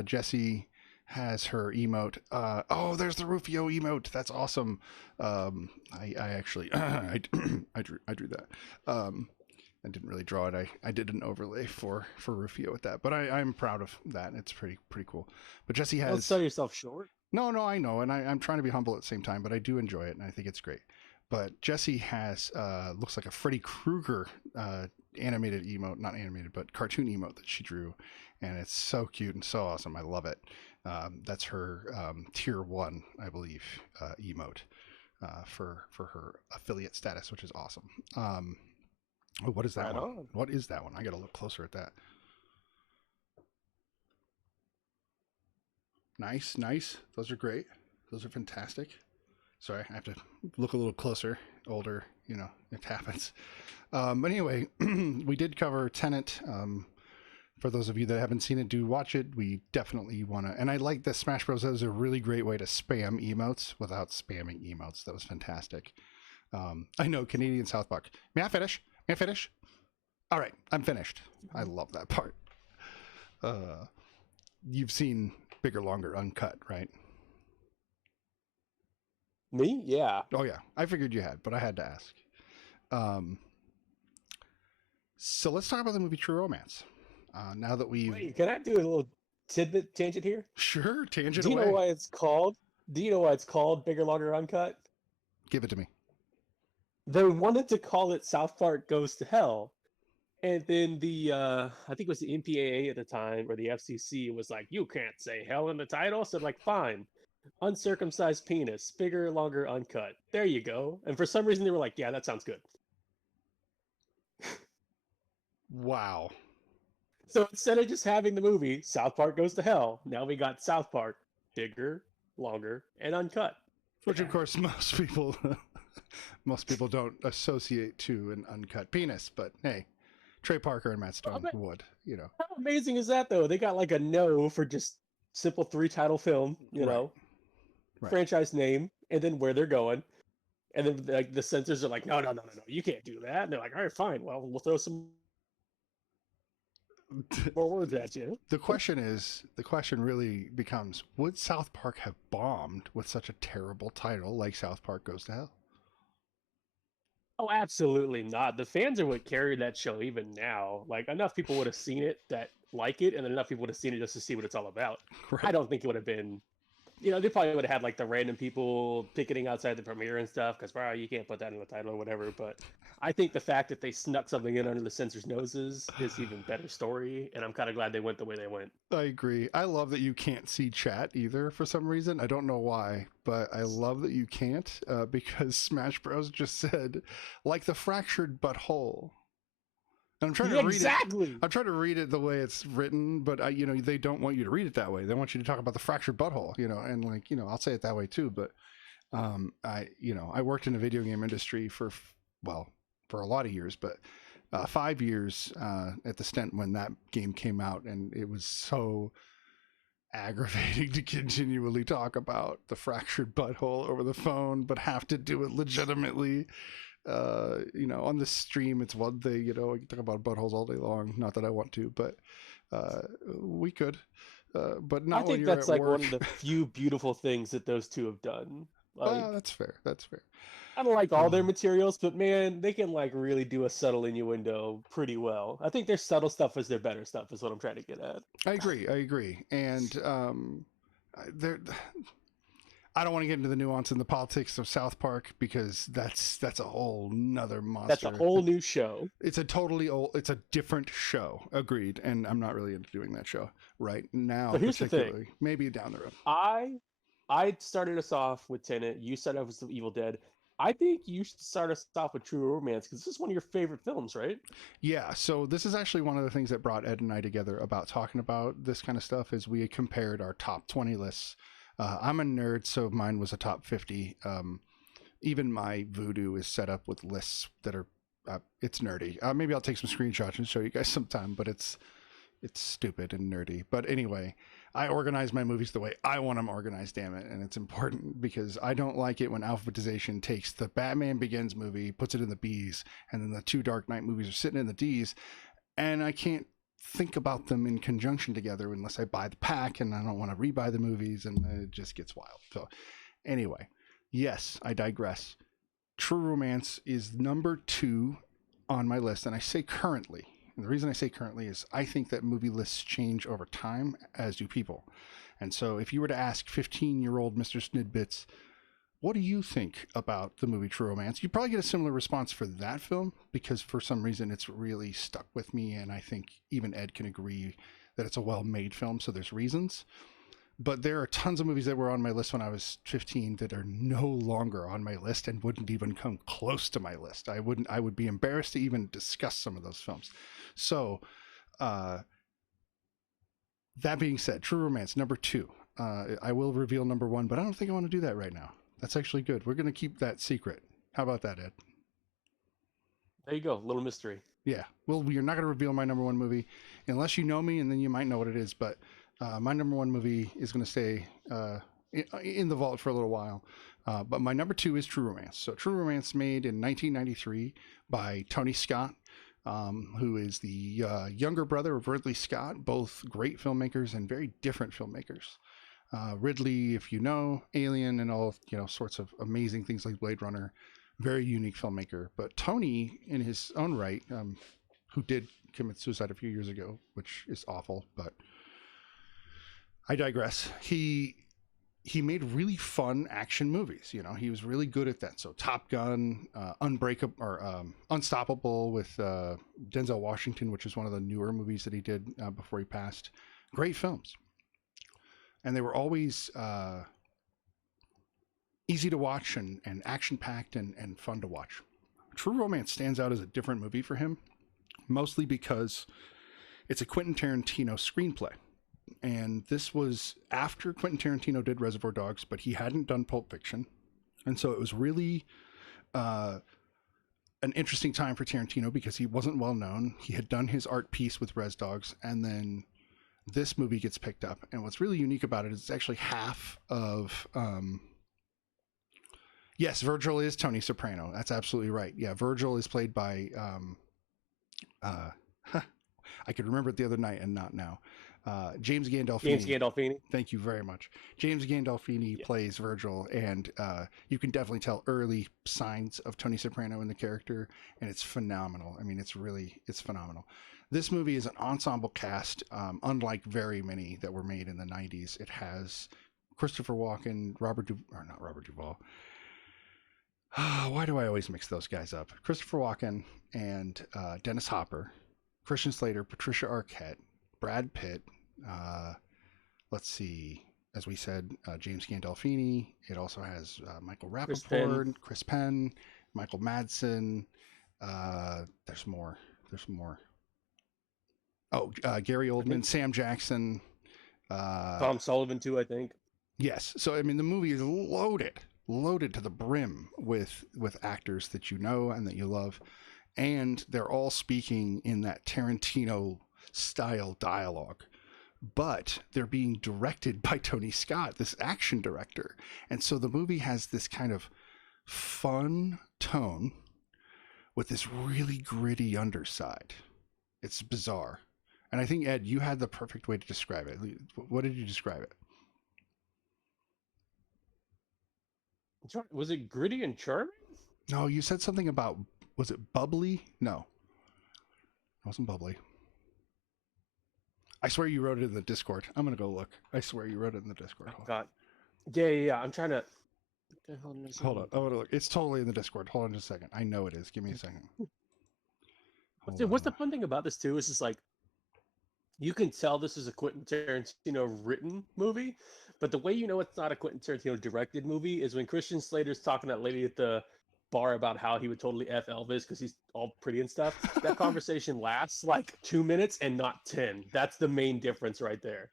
Jesse has her emote. Oh, there's the Rufio emote. That's awesome. I actually I drew that. I didn't really draw it. I did an overlay for Rufio with that, but I'm proud of that. It's pretty cool. But Jesse Don't has sell yourself short. no, I know, and I'm trying to be humble at the same time, but I do enjoy it, and I think it's great. But Jesse has looks like a Freddy Krueger animated emote, not animated, but cartoon emote that she drew, and it's so cute and so awesome. I love it. That's her tier 1, I believe, emote for her affiliate status, which is awesome. Oh, what is that Right one? on. What is that one? I got to look closer at that. Nice, nice. Those are great. Those are fantastic. Sorry, I have to look a little closer. Older, it happens. But anyway, we did cover Tenet. For those of you that haven't seen it, do watch it. We definitely want to. And I like that Smash Bros. That was a really great way to spam emotes without spamming emotes. That was fantastic. I know, Canadian South Park. May I finish? May I finish? All right, I'm finished. I love that part. You've seen Bigger, Longer, Uncut, right? Me? Yeah. Oh, yeah. I figured you had, but I had to ask. Um, so let's talk about the movie True Romance. Now that we've... Wait, can I do a little tidbit tangent here? Sure, tangent Do you know away. why it's called? Do you know why it's called Bigger, Longer, Uncut? Give it to me. They wanted to call it South Park Goes to Hell, and then the I think it was the MPAA at the time, or the FCC was like, "You can't say hell in the title," so like, fine, uncircumcised penis, bigger, longer, uncut. There you go. And for some reason, they were like, "Yeah, that sounds good." Wow. So instead of just having the movie South Park Goes to Hell, now we got South Park, bigger, longer, and uncut. Which, of course, most people don't associate to an uncut penis. But hey, Trey Parker and Matt Stone would, How amazing is that, though? They got like a no for just simple 3 title film, Right. franchise name, and then where they're going. And then like the censors are like, no, you can't do that. And they're like, all right, fine. Well, we'll throw some more words at you. The question really becomes, would South Park have bombed with such a terrible title like South Park Goes to Hell? Oh, absolutely not. The fans are what carry that show even now. Like, enough people would have seen it that like it, and then enough people would have seen it just to see what it's all about. Right. I don't think it would have been, they probably would have had like the random people picketing outside the premiere and stuff because, wow, you can't put that in the title or whatever. But I think the fact that they snuck something in under the censors' noses is even better story, and I'm kind of glad they went the way they went. I agree. I love that you can't see chat either for some reason. I don't know why, but I love that you can't because Smash Bros. Just said, like the fractured butthole. And I'm trying to read it. I'm trying to read it the way it's written, but they don't want you to read it that way. They want you to talk about the fractured butthole, and I'll say it that way too. But I worked in the video game industry for a lot of years, but 5 years at the stint when that game came out, and it was so aggravating to continually talk about the fractured butthole over the phone, but have to do it legitimately. On the stream, it's one thing, I can talk about buttholes all day long. Not that I want to, but we could. But not I think when you're that's at like work. one of the few beautiful things that those two have done. Like, That's fair. That's fair. I don't like all their materials, but man, they can like really do a subtle innuendo pretty well. I think their subtle stuff is their better stuff, is what I'm trying to get at. I agree. And there, I don't want to get into the nuance and the politics of South Park because that's a whole nother monster. That's a whole new show. It's a different show. Agreed. And I'm not really into doing that show right now. So here's the thing. Maybe down the road. I started us off with Tenet. You started off with The Evil Dead. I think you should start us off with True Romance because this is one of your favorite films, right? Yeah. So this is actually one of the things that brought Ed and I together about talking about this kind of stuff is we compared our top 20 lists I'm a nerd, so mine was a top 50. Even my Voodoo is set up with lists that are it's nerdy. Maybe I'll take some screenshots and show you guys sometime, but it's stupid and nerdy. But anyway, I organize my movies the way I want them organized, damn it. And it's important because I don't like it when alphabetization takes the Batman Begins movie, puts it in the B's, and then the two Dark Knight movies are sitting in the D's, and I can't think about them in conjunction together unless I buy the pack, and I don't want to rebuy the movies, and it just gets wild. So anyway, yes, I digress. True Romance is number 2 on my list, and I say currently. And the reason I say currently is I think that movie lists change over time, as do people. And so if you were to ask 15-year-old MrSnidBitS, what do you think about the movie True Romance? You'd probably get a similar response for that film because for some reason it's really stuck with me, and I think even Ed can agree that it's a well-made film, so there's reasons. But there are tons of movies that were on my list when I was 15 that are no longer on my list and wouldn't even come close to my list. I would be embarrassed to even discuss some of those films. So, that being said, True Romance, number 2. I will reveal number 1, but I don't think I want to do that right now. That's actually good. We're going to keep that secret. How about that, Ed? There you go, little mystery. Yeah. Well, you're not going to reveal my number 1 movie unless you know me, and then you might know what it is. But my number 1 movie is going to stay in the vault for a little while. But my number 2 is True Romance. So True Romance, made in 1993 by Tony Scott, who is the younger brother of Ridley Scott, both great filmmakers and very different filmmakers. Ridley, if you know, Alien and all, sorts of amazing things like Blade Runner, very unique filmmaker. But Tony, in his own right, who did commit suicide a few years ago, which is awful, but I digress. He made really fun action movies. He was really good at that. So Top Gun, Unbreakable or Unstoppable with Denzel Washington, which is one of the newer movies that he did before he passed. Great films. And they were always easy to watch and action-packed and fun to watch. True Romance stands out as a different movie for him, mostly because it's a Quentin Tarantino screenplay. And this was after Quentin Tarantino did Reservoir Dogs, but he hadn't done Pulp Fiction. And so it was really an interesting time for Tarantino because he wasn't well known. He had done his art piece with Res Dogs, and then this movie gets picked up. And what's really unique about it is it's actually half of... yes, Virgil is Tony Soprano. That's absolutely right. Yeah, Virgil is played by... I could remember it the other night and not now. James Gandolfini. James Gandolfini. Thank you very much. James Gandolfini plays Virgil, and you can definitely tell early signs of Tony Soprano in the character, and it's phenomenal. I mean, it's phenomenal. This movie is an ensemble cast, unlike very many that were made in the 90s. It has Christopher Walken, not Robert Duvall. Why do I always mix those guys up? Christopher Walken and Dennis Hopper, Christian Slater, Patricia Arquette, Brad Pitt, let's see, as we said, James Gandolfini. It also has Michael Rappaport, Chris Penn, Michael Madsen. There's more. Oh, Gary Oldman, Sam Jackson. Tom Sullivan, too, I think. Yes. So, I mean, the movie is loaded to the brim with actors that you know and that you love. And they're all speaking in that Tarantino style dialogue, but they're being directed by Tony Scott, this action director. And so the movie has this kind of fun tone with this really gritty underside. It's bizarre. And I think, Ed, you had the perfect way to describe it. What did you describe it? Was it gritty and charming? No, you said something about, was it bubbly? No, it wasn't bubbly. I swear you wrote it in the Discord. I'm going to go look. I swear you wrote it in the Discord. Oh, God. Yeah. I'm trying to... Hold on. I want to look. It's totally in the Discord. Hold on just a second. I know it is. Give me a second. What's the fun thing about this, too, is just like, you can tell this is a Quentin Tarantino written movie, but the way you know it's not a Quentin Tarantino directed movie is when Christian Slater's talking to that lady at the bar about how he would totally F Elvis because he's all pretty and stuff. That conversation lasts like 2 minutes and not 10. That's the main difference right there.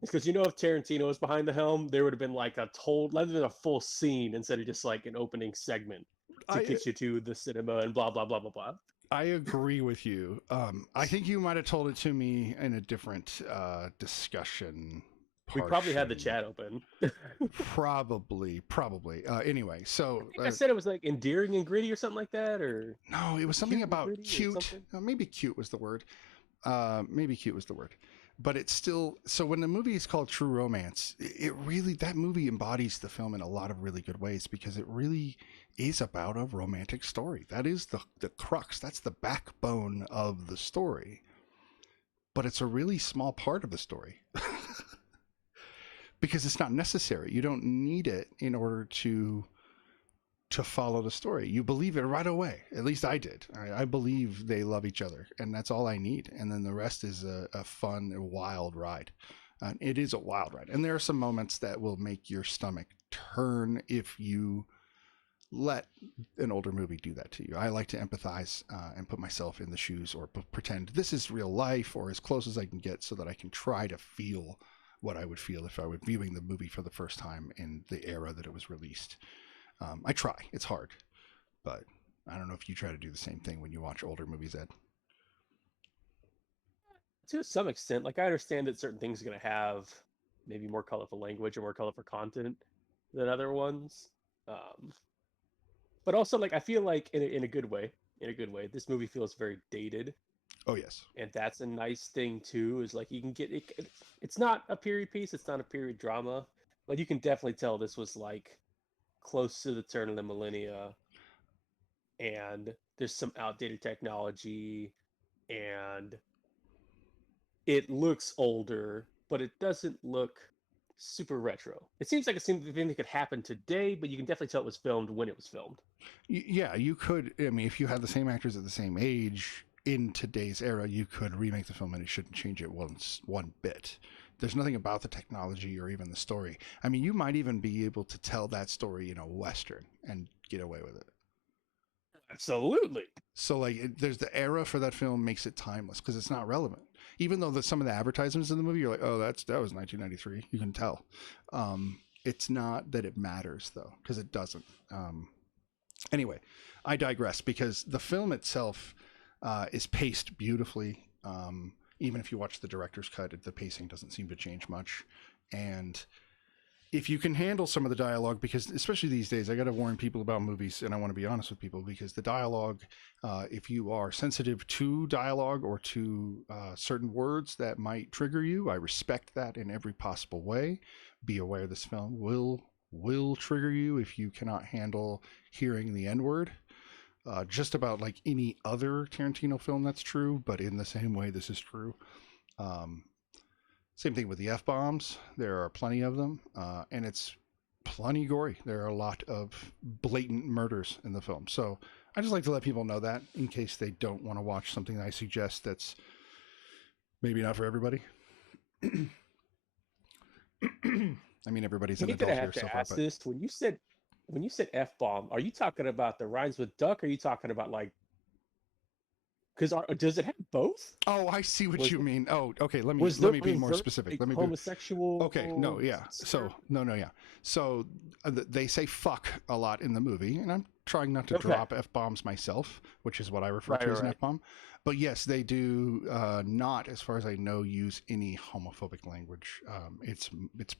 Because if Tarantino was behind the helm, there would have been like rather than a full scene instead of just like an opening segment to I get you to the cinema and blah blah blah blah blah. I agree with you. I think you might have told it to me in a different discussion We probably had the portion. chat open. Probably. Anyway, I so think I said it was like endearing and gritty or something like that, or no, it was something cute and about gritty or cute. something. Maybe cute was the word. Maybe cute was the word. But it's still so when the movie is called True Romance, it really that movie embodies the film in a lot of really good ways because it really is about a romantic story. That is the crux. That's the backbone of the story. But it's a really small part of the story because it's not necessary. You don't need it in order to follow the story. You believe it right away. At least I did. I believe they love each other, and that's all I need. And then the rest is a fun, wild ride. It is a wild ride, and there are some moments that will make your stomach turn if you let an older movie do that to you. I like to empathize and put myself in the shoes or pretend this is real life or as close as I can get so that I can try to feel what I would feel if I were viewing the movie for the first time in the era that it was released. I try. It's hard, but I don't know if you try to do the same thing when you watch older movies, Ed. To some extent, like I understand that certain things are going to have maybe more colorful language or more colorful content than other ones. Um, but also, like I feel like in a good way, this movie feels very dated, Oh yes. and that's a nice thing too. Is like you can get it. It's not a period piece. It's not a period drama, but you can definitely tell this was like close to the turn of the millennia, and there's some outdated technology, and it looks older, but it doesn't look super retro. It seems like a thing that could happen today, but you can definitely tell it was filmed when it was filmed. Yeah, you could. I mean, if you had the same actors at the same age in today's era, you could remake the film and it shouldn't change it one bit. There's nothing about the technology or even the story. I mean, you might even be able to tell that story in a western and get away with it. Absolutely. So like, there's the era for that film makes it timeless because it's not relevant. Even though some of the advertisements in the movie, you're like, oh, that was 1993. You can tell. It's not that it matters though, because it doesn't. Anyway, I digress because the film itself is paced beautifully. Even if you watch the director's cut, the pacing doesn't seem to change much. And if you can handle some of the dialogue, because especially these days, I got to warn people about movies, and I want to be honest with people because the dialogue, if you are sensitive to dialogue or to certain words that might trigger you, I respect that in every possible way. Be aware this film will trigger you if you cannot handle hearing the N word. Just about like any other Tarantino film, that's true, but in the same way, this is true. Um, Same thing with the F bombs. There are plenty of them, and it's plenty gory. There are a lot of blatant murders in the film. So I just like to let people know that in case they don't want to watch something that I suggest that's maybe not for everybody. I mean, everybody's I an hate that I adult here have so to far, ask but this. When you said F bomb, are you talking about the rhymes with duck? Or are you talking about like because does it have both? oh, I see what Was you mean. Oh, okay. Let me was let the me be more reverse specific. a Let me be okay. No, homosexual yeah. slur? So no, yeah. So they say fuck a lot in the movie, and I'm trying not to Okay, drop f bombs myself, which is what I refer right, to right, as an right. f bomb. But yes, they do not, as far as I know, use any homophobic language. It's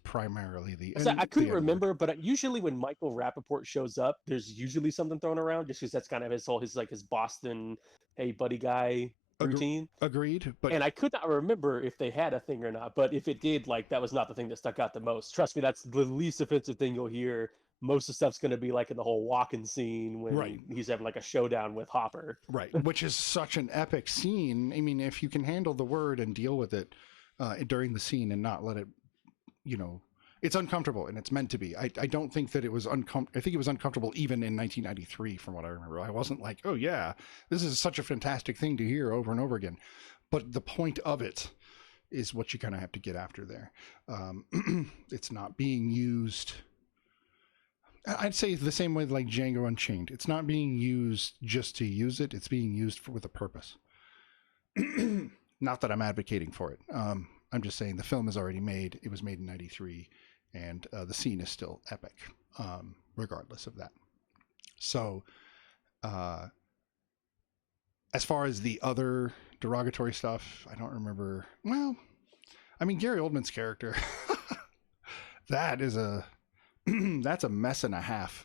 primarily So I the couldn't n word. remember, but usually when Michael Rappaport shows up, there's usually something thrown around, just because that's kind of his Boston, hey buddy guy Agre- routine. Agreed, but And I could not remember if they had a thing or not, but if it did, like that was not the thing that stuck out the most. Trust me, that's the least offensive thing you'll hear. Most of the stuff's going to be like in the whole walking scene right. when he's having like a showdown with Hopper. Right, which is such an epic scene. I mean, if you can handle the word and deal with it during the scene and not let it, you know, it's uncomfortable and it's meant to be. I don't think that it was uncomfortable. I think it was uncomfortable even in 1993, from what I remember. I wasn't like, oh yeah, this is such a fantastic thing to hear over and over again. But the point of it is what you kind of have to get after there. It's not being used. I'd say the same way like Django Unchained. It's not being used just to use it. It's being used with a purpose. Not that I'm advocating for it. I'm just saying the film is already made. It was made in '93, and the scene is still epic, regardless of that. So, uh, as far as the other derogatory stuff, I don't remember. Well, I mean, Gary Oldman's character, that is a that's a mess and a half.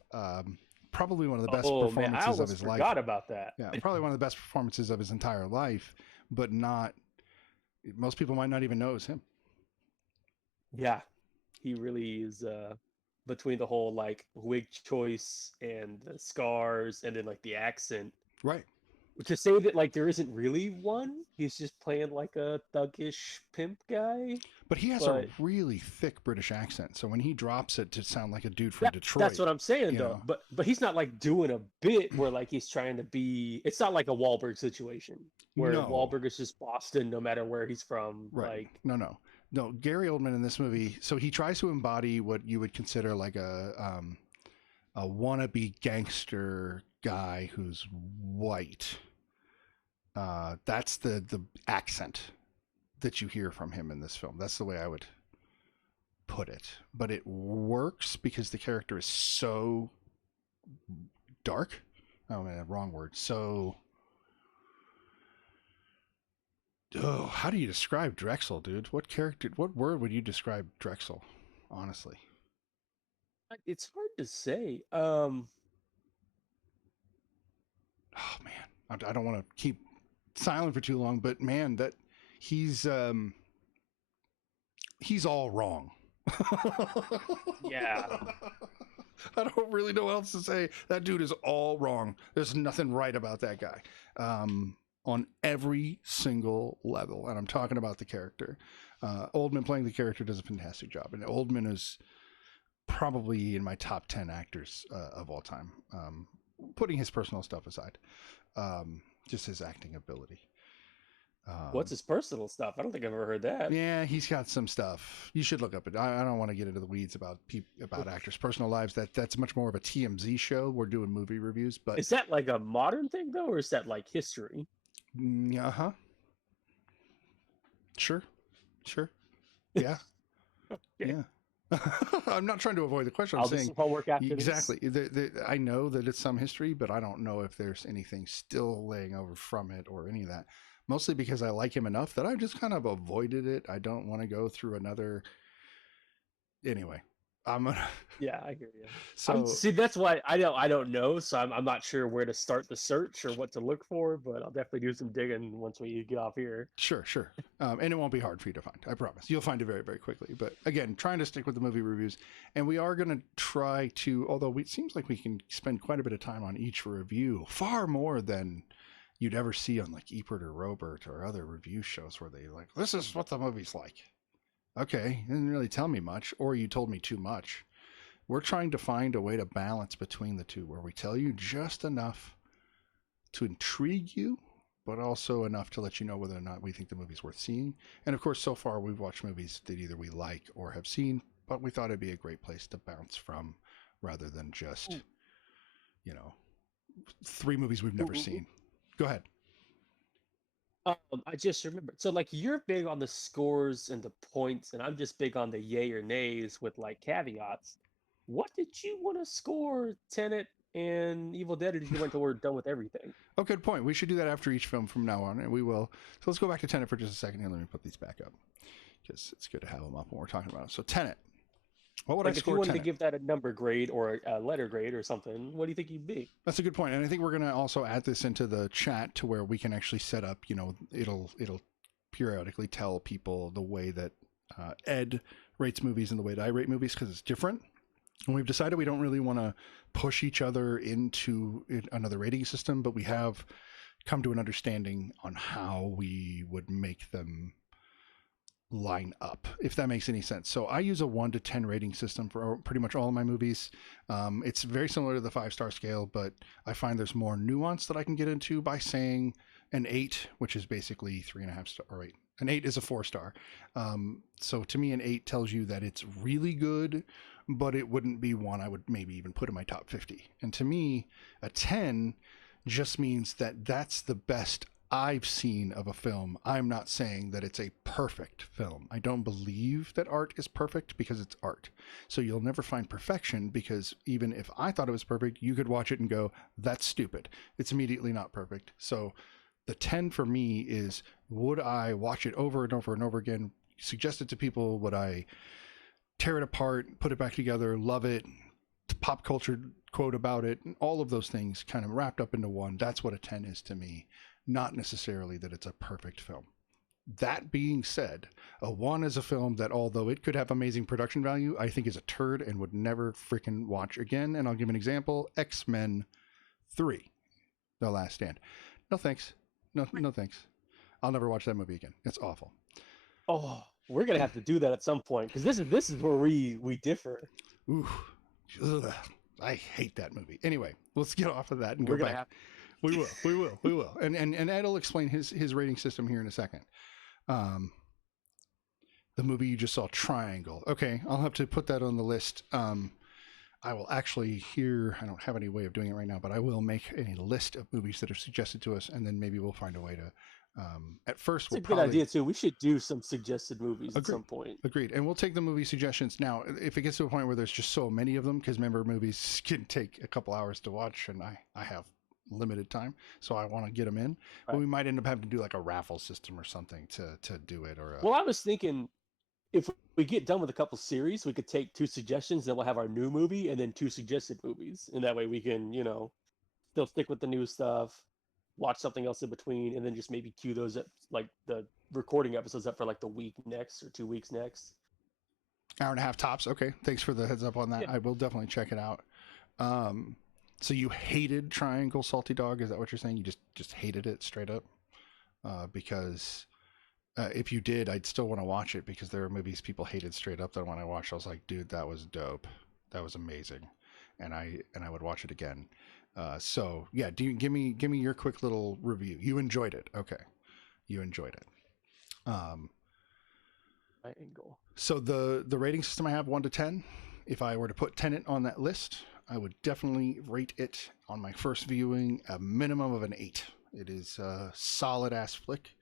Probably one of the best Oh man, I performances of almost his life. forgot about that. Yeah, probably one of the best performances of his entire life, but not most people might not even know it was him. Yeah, he really is. Between the whole like wig choice and the scars, and then like the accent. Right. To say that like there isn't really one, he's just playing like a thuggish pimp guy. But he has a But really thick British accent, so when he drops it to sound like a dude from that's Detroit, what I'm saying you though. know, But he's not like doing a bit where like he's trying to be. It's not like a Wahlberg situation where no, Wahlberg is just Boston no matter where he's from. right, Like no. Gary Oldman in this movie, so he tries to embody what you would consider like a wannabe gangster guy who's white. That's the accent that you hear from him in this film. That's the way I would put it. But it works because the character is so dark. Oh man, wrong word. So, oh, how do you describe Drexel, dude? What word would you describe Drexel? Honestly, it's hard to say. oh man, I don't want to keep silent for too long, but man, that he's all wrong. Yeah. I don't really know what else to say. That dude is all wrong. There's nothing right about that guy, on every single level. And I'm talking about the character. Oldman playing the character does a fantastic job. And Oldman is probably in my top 10 actors of all time, putting his personal stuff aside, just his acting ability. What's his personal stuff? I don't think I've ever heard that. Yeah, he's got some stuff. You should look up it. I don't want to get into the weeds about actors' personal lives. That's much more of a TMZ show. We're doing movie reviews, but Is that like a modern thing though, or is that like history? uh-huh. Sure. Yeah. Okay. Yeah. I'm not trying to avoid the question. I'm I'll do saying some homework after exactly. this. I know that it's some history, but I don't know if there's anything still laying over from it or any of that. Mostly because I like him enough that I've just kind of avoided it. I don't want to go through another. Anyway, I'm gonna. Yeah, I hear you. So See, that's why I don't know, so I'm not sure where to start the search or what to look for, but I'll definitely do some digging once we get off here. sure, and it won't be hard for you to find. I promise. You'll find it very, very quickly. But again, trying to stick with the movie reviews, and we are going to try to. Although it seems like we can spend quite a bit of time on each review, far more than you'd ever see on like Ebert or Robert or other review shows where they like, this is what the movie's like. Okay, you didn't really tell me much, or you told me too much. We're trying to find a way to balance between the two where we tell you just enough to intrigue you, but also enough to let you know whether or not we think the movie's worth seeing. And of course, so far we've watched movies that either we like or have seen, but we thought it'd be a great place to bounce from rather than just, 3 movies we've never seen. Go ahead. I just remembered. So, like, you're big on the scores and the points, and I'm just big on the yay or nays with like caveats. What did you want to score Tenet and Evil Dead, or did you wait till we're done with everything? Oh, good point. We should do that after each film from now on, and we will. So let's go back to Tenet for just a second here. Let me put these back up because it's good to have them up when we're talking about it. So Tenet. What would Like, I if you score wanted Tenet? to give that a number grade or a letter grade or something, what do you think you'd be? That's a good point, and I think we're going to also add this into the chat to where we can actually set up. It'll periodically tell people the way that Ed rates movies and the way that I rate movies because it's different. And we've decided we don't really want to push each other into another rating system, but we have come to an understanding on how we would make them line up, if that makes any sense. So I use a 1 to 10 rating system for pretty much all of my movies. It's very similar to the 5-star scale, but I find there's more nuance that I can get into by saying an 8, which is basically 3.5 star, or 8. An 8 is a 4-star. So to me, an 8 tells you that it's really good, but it wouldn't be one I would maybe even put in my top 50. And to me, a 10 just means that that's the best I've seen of a film, I'm not saying that it's a perfect film. I don't believe that art is perfect because it's art. So you'll never find perfection because even if I thought it was perfect, you could watch it and go, that's stupid. It's immediately not perfect. So the 10 for me is, would I watch it over and over and over again? Suggest it to people? Would I tear it apart, put it back together, love it, pop culture quote about it, and all of those things kind of wrapped up into one? That's what a 10 is to me, not necessarily that it's a perfect film. That being said, a 1 is a film that, although it could have amazing production value, I think is a turd and would never freaking watch again. And I'll give an example: X-Men 3, The Last Stand. No thanks. No thanks. I'll never watch that movie again. It's awful. Oh, we're gonna have to do that at some point because this is where we differ. Ooh, ugh, I hate that movie. Anyway, let's get off of that and We're go gonna back. have We will. And Ed will explain his rating system here in a second. The movie you just saw, Triangle. Okay, I'll have to put that on the list. I will actually I don't have any way of doing it right now, but I will make a list of movies that are suggested to us, and then maybe we'll find a way to. At first, It's we'll a good probably idea too. We should do some suggested movies at agree. some point. Agreed. And we'll take the movie suggestions. Now, if it gets to a point where there's just so many of them, because remember, movies can take a couple hours to watch, and I have limited time, so I want to get them in. But Right. we might end up having to do like a raffle system or something to do it. Or Well, I was thinking if we get done with a couple series, we could take 2 suggestions, then we'll have our new movie and then 2 suggested movies, and that way we can, still stick with the new stuff, watch something else in between, and then just maybe queue those up, like the recording episodes up for like the week next or 2 weeks next. hour and a half tops. Okay, thanks for the heads up on that. Yeah. I will definitely check it out. So you hated Triangle Salty Dog? Is that what you're saying? You just hated it straight up? Because if you did, I'd still want to watch it because there are movies people hated straight up that when I watched, I was like, dude, that was dope, that was amazing, and I would watch it again. So yeah, give me your quick little review. You enjoyed it, okay? You enjoyed it. Triangle. So the rating system I have, 1 to 10. If I were to put Tenet on that list, I would definitely rate it on my first viewing a minimum of an 8. It is a solid ass flick.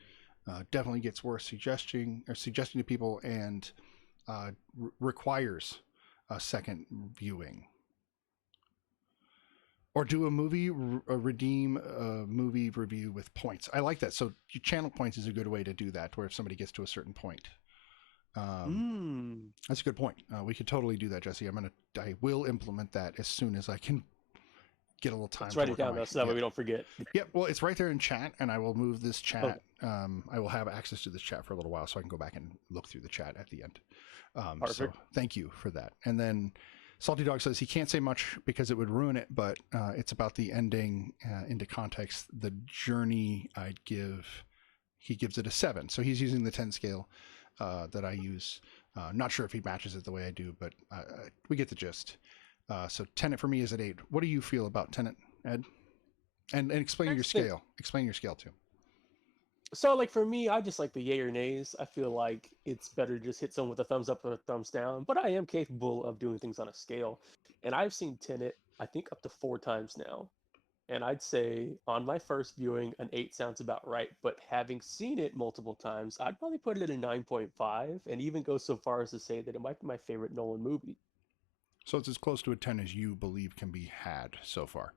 Definitely gets worse suggesting to people, and requires a second viewing. Or do a redeem a movie review with points. I like that. So channel points is a good way to do that, where if somebody gets to a certain point. That's a good point. We could totally do that, Jesse. I will implement that as soon as I can get a little time. Let's write it down though, so that way we don't forget. Yeah, well, it's right there in chat, and I will move this chat. Okay. I will have access to this chat for a little while, so I can go back and look through the chat at the end. So thank you for that. And then Salty Dog says he can't say much because it would ruin it, but it's about the ending into context. The journey he gives it a 7. So he's using the 10 scale that I use. Not sure if he matches it the way I do, but we get the gist. So Tenet for me is at 8. What do you feel about Tenet, Ed? And explain your scale. Explain your scale too. So, like for me, I just like the yay or nays. I feel like it's better to just hit someone with a thumbs up or a thumbs down. But I am capable of doing things on a scale, and I've seen Tenet, I think, up to 4 times now. And I'd say on my first viewing, an 8 sounds about right. But having seen it multiple times, I'd probably put it at a 9.5, and even go so far as to say that it might be my favorite Nolan movie. So it's as close to a 10 as you believe can be had so far.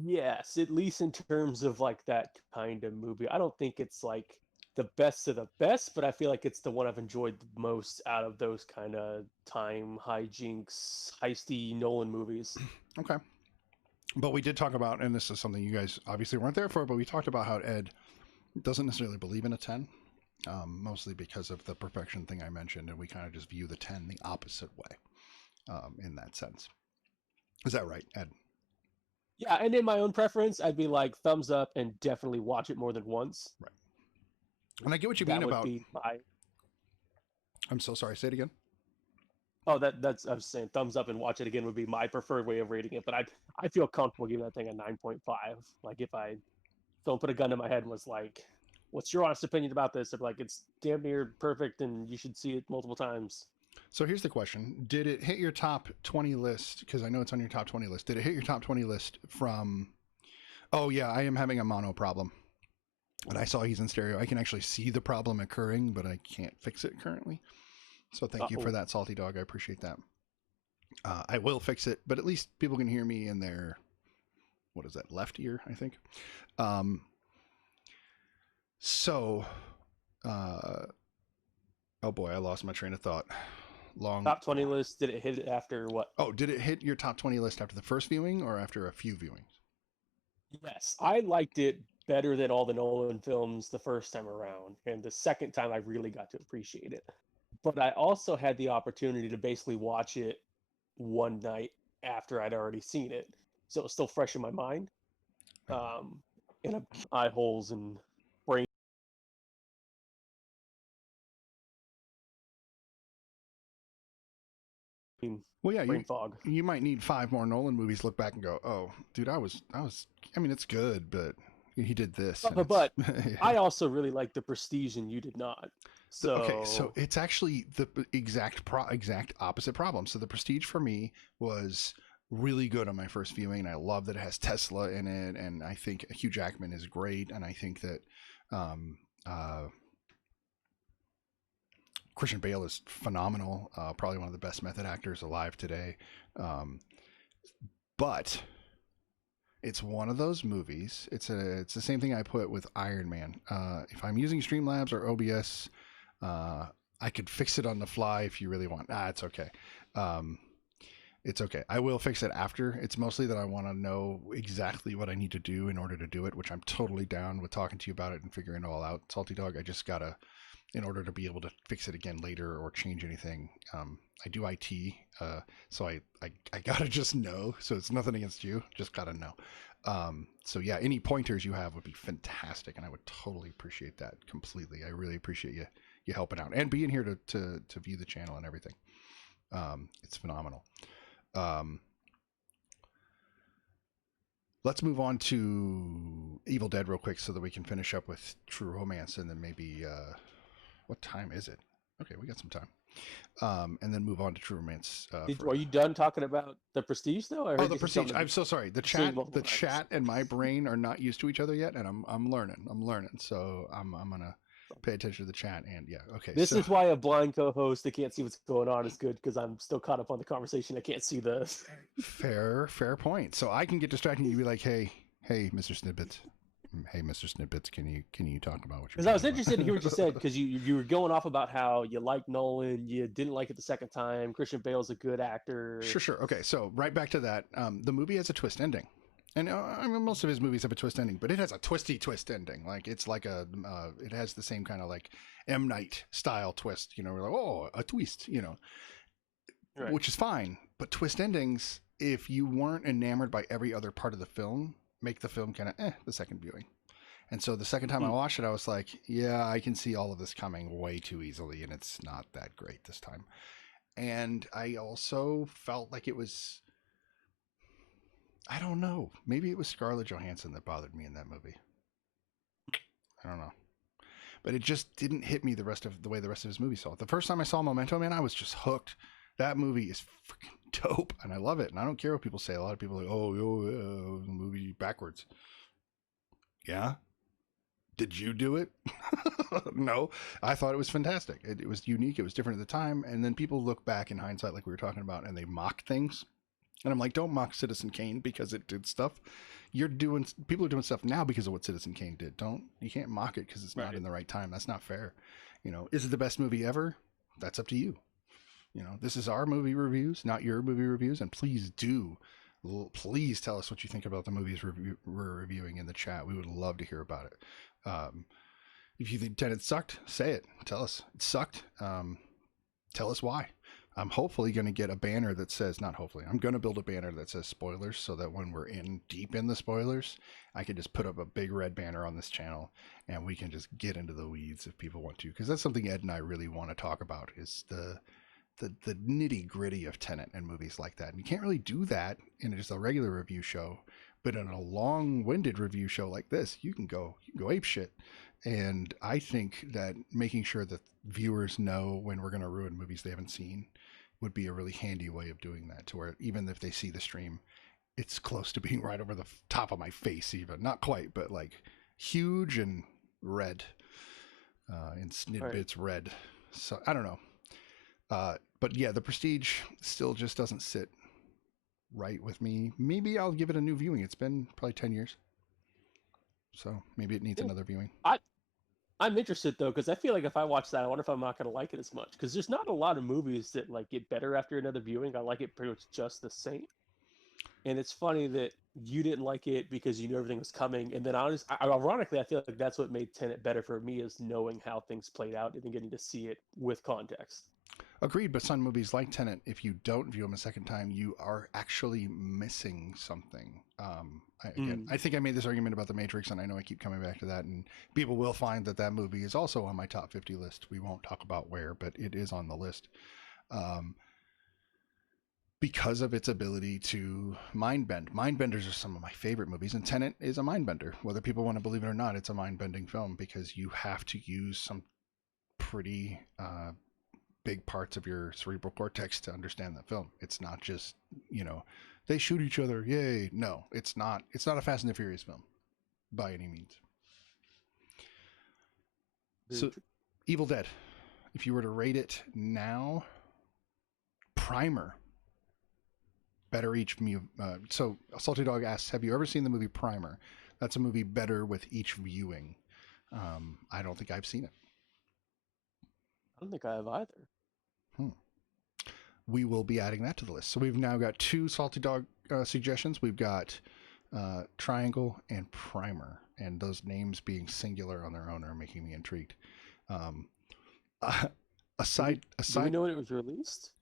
Yes, at least in terms of like that kind of movie. I don't think it's like the best of the best, but I feel like it's the one I've enjoyed the most out of those kind of time hijinks, heisty Nolan movies. Okay. But we did talk about, and this is something you guys obviously weren't there for, but we talked about how Ed doesn't necessarily believe in a 10, mostly because of the perfection thing I mentioned, and we kind of just view the 10 the opposite way in that sense. Is that right, Ed? Yeah, and in my own preference, I'd be like thumbs up and definitely watch it more than once. Right. And I get what you mean about. That would be my. I'm so sorry. Say it again. Oh, that's I was saying thumbs up and watch it again would be my preferred way of rating it. But I feel comfortable giving that thing a 9.5. Like if someone put a gun to my head and was like, "What's your honest opinion about this?" I'd be like, "It's damn near perfect, and you should see it multiple times." So here's the question. Did it hit your top 20 list? Because I know it's on your top 20 list. Did it hit your top 20 list from Oh yeah, I am having a mono problem. And I saw he's in stereo. I can actually see the problem occurring, but I can't fix it currently. So thank you for Oh, that, Salty Dog. I appreciate that. I will fix it, but at least people can hear me in their, what is that, left ear, I think. Um, so, uh, oh boy, I lost my train of thought. Long. top 20 list. Did it hit it after what? Oh, did it hit your top 20 list after the first viewing or after a few viewings? Yes, I liked it better than all the Nolan films the first time around, and the second time I really got to appreciate it. But I also had the opportunity to basically watch it one night after I'd already seen it, so it's still fresh in my mind. Oh. Um, and eye holes and brain Well, yeah, brain fog. you might need five more Nolan movies to look back and go, oh, dude, I mean, it's good, but he did this, But and but, it's but I also really liked The Prestige, and you did not. okay. So So it's actually the exact opposite problem. So the Prestige for me was really good on my first viewing, and I love that it has Tesla in it, and I think Hugh Jackman is great, and I think that um, uh, Christian Bale is phenomenal, probably one of the best method actors alive today. Um, but it's one of those movies. It's the same thing I put with Iron Man. If I'm using Streamlabs or OBS, uh, I could fix it on the fly if you really want. It's okay. Um, it's okay. I will fix it after. It's mostly that I want to know exactly what I need to do in order to do it, which I'm totally down with talking to you about it and figuring it all out. Salty Dog, I just gotta, in order to be able to fix it again later or change anything. I do IT, so I gotta just know. So it's nothing against you, just gotta know. So yeah, any pointers you have would be fantastic, and I would totally appreciate that completely. I really appreciate you helping out and being here to view the channel and everything. It's phenomenal. Um, let's move on to Evil Dead real quick so that we can finish up with True Romance, and then maybe what time is it? Okay, we got some time. And then move on to True Romance. are you done talking about The Prestige though? I Oh, heard the you say Prestige. something I'm so sorry. The saying chat, multiple the times. chat, and my brain are not used to each other yet, and I'm learning. I'm learning. So I'm gonna pay attention to the chat. And yeah, okay. This So is why a blind co-host that can't see what's going on is good because I'm still caught up on the conversation. I can't see the. fair point. So I can get distracted. And you be like, hey, MrSnidBitS. Hey, MrSnidBitS, can you talk about what you're Because I was talking interested to hear what you said about? because you were going off about how you like Nolan, you didn't like it the second time. Christian Bale's a good actor. Sure. Okay, so right back to that. The movie has a twist ending. And I mean, most of his movies have a twist ending, but it has a twisty twist ending. Like it's like it has the same kind of like M Night style twist. We're like, oh, a twist. Right. Which is fine. But twist endings, if you weren't enamored by every other part of the film, make the film kind of the second viewing. And so the second time I Hmm. watched it, I was like, yeah, I can see all of this coming way too easily, and it's not that great this time. And I also felt like it was, I don't know, maybe it was Scarlett Johansson that bothered me in that movie. I don't know. But it just didn't hit me the way the rest of his movie saw it. The first time I saw Memento Man, I was just hooked. That movie is freaking dope, and I love it. And I don't care what people say. A lot of people are like, oh, the movie backwards. Yeah, did you do it? No, I thought it was fantastic. It was unique. It was different at the time. And then people look back in hindsight, like we were talking about, and they mock things. And I'm like, don't mock Citizen Kane because it did stuff. People are doing stuff now because of what Citizen Kane did. You can't mock it because it's not Right. in the right time. That's not fair. Is it the best movie ever? That's up to you. This is our movie reviews, not your movie reviews. And please tell us what you think about the movies we're reviewing in the chat. We would love to hear about it. If you think Tenet sucked, say it. Tell us it sucked. Tell us why. I'm hopefully going to get a banner that says, not hopefully, I'm going to build a banner that says spoilers so that when we're deep in the spoilers, I can just put up a big red banner on this channel and we can just get into the weeds if people want to. Because that's something Ed and I really want to talk about is the nitty gritty of Tenet and movies like that. And you can't really do that in just a regular review show, but in a long winded review show like this, you can go ape shit. And I think that making sure that viewers know when we're going to ruin movies they haven't seen would be a really handy way of doing that, to where even if they see the stream, it's close to being right over the top of my face, even not quite, but like huge and red, in All right. SnidBitS red. So I don't know, but yeah, the Prestige still just doesn't sit right with me. Maybe I'll give it a new viewing. It's been probably 10 years, so maybe it needs Yeah. another viewing. I I'm interested though because I feel like if I watch that, I wonder if I'm not gonna like it as much because there's not a lot of movies that like get better after another viewing. I like it pretty much just the same. And it's funny that you didn't like it because you knew everything was coming, and then ironically, I feel like that's what made Tenet better for me is knowing how things played out and then getting to see it with context. Agreed, but some movies like Tenet, if you don't view them a second time, you are actually missing something. Again, Mm. I think I made this argument about The Matrix, and I know I keep coming back to that, and people will find that that movie is also on my top 50 list. We won't talk about where, but it is on the list. Um, because of its ability to mind bend. Mind benders are some of my favorite movies, and Tenet is a mind bender. Whether people want to believe it or not, it's a mind bending film because you have to use some pretty big parts of your cerebral cortex to understand the film. It's not just, you know, they shoot each other, yay. No, it's not. It's not a Fast and the Furious film by any means. Very So, true. Evil Dead. If you were to rate it now, Primer. Better each. So, Salty Dog asks, "Have you ever seen the movie Primer?" That's a movie better with each viewing. I don't think I've seen it. I don't think I have either. Hmm. We will be adding that to the list. So we've now got two Salty Dog suggestions. We've got Triangle and Primer, and those names being singular on their own are making me intrigued. Um, Do we aside, know when it was released?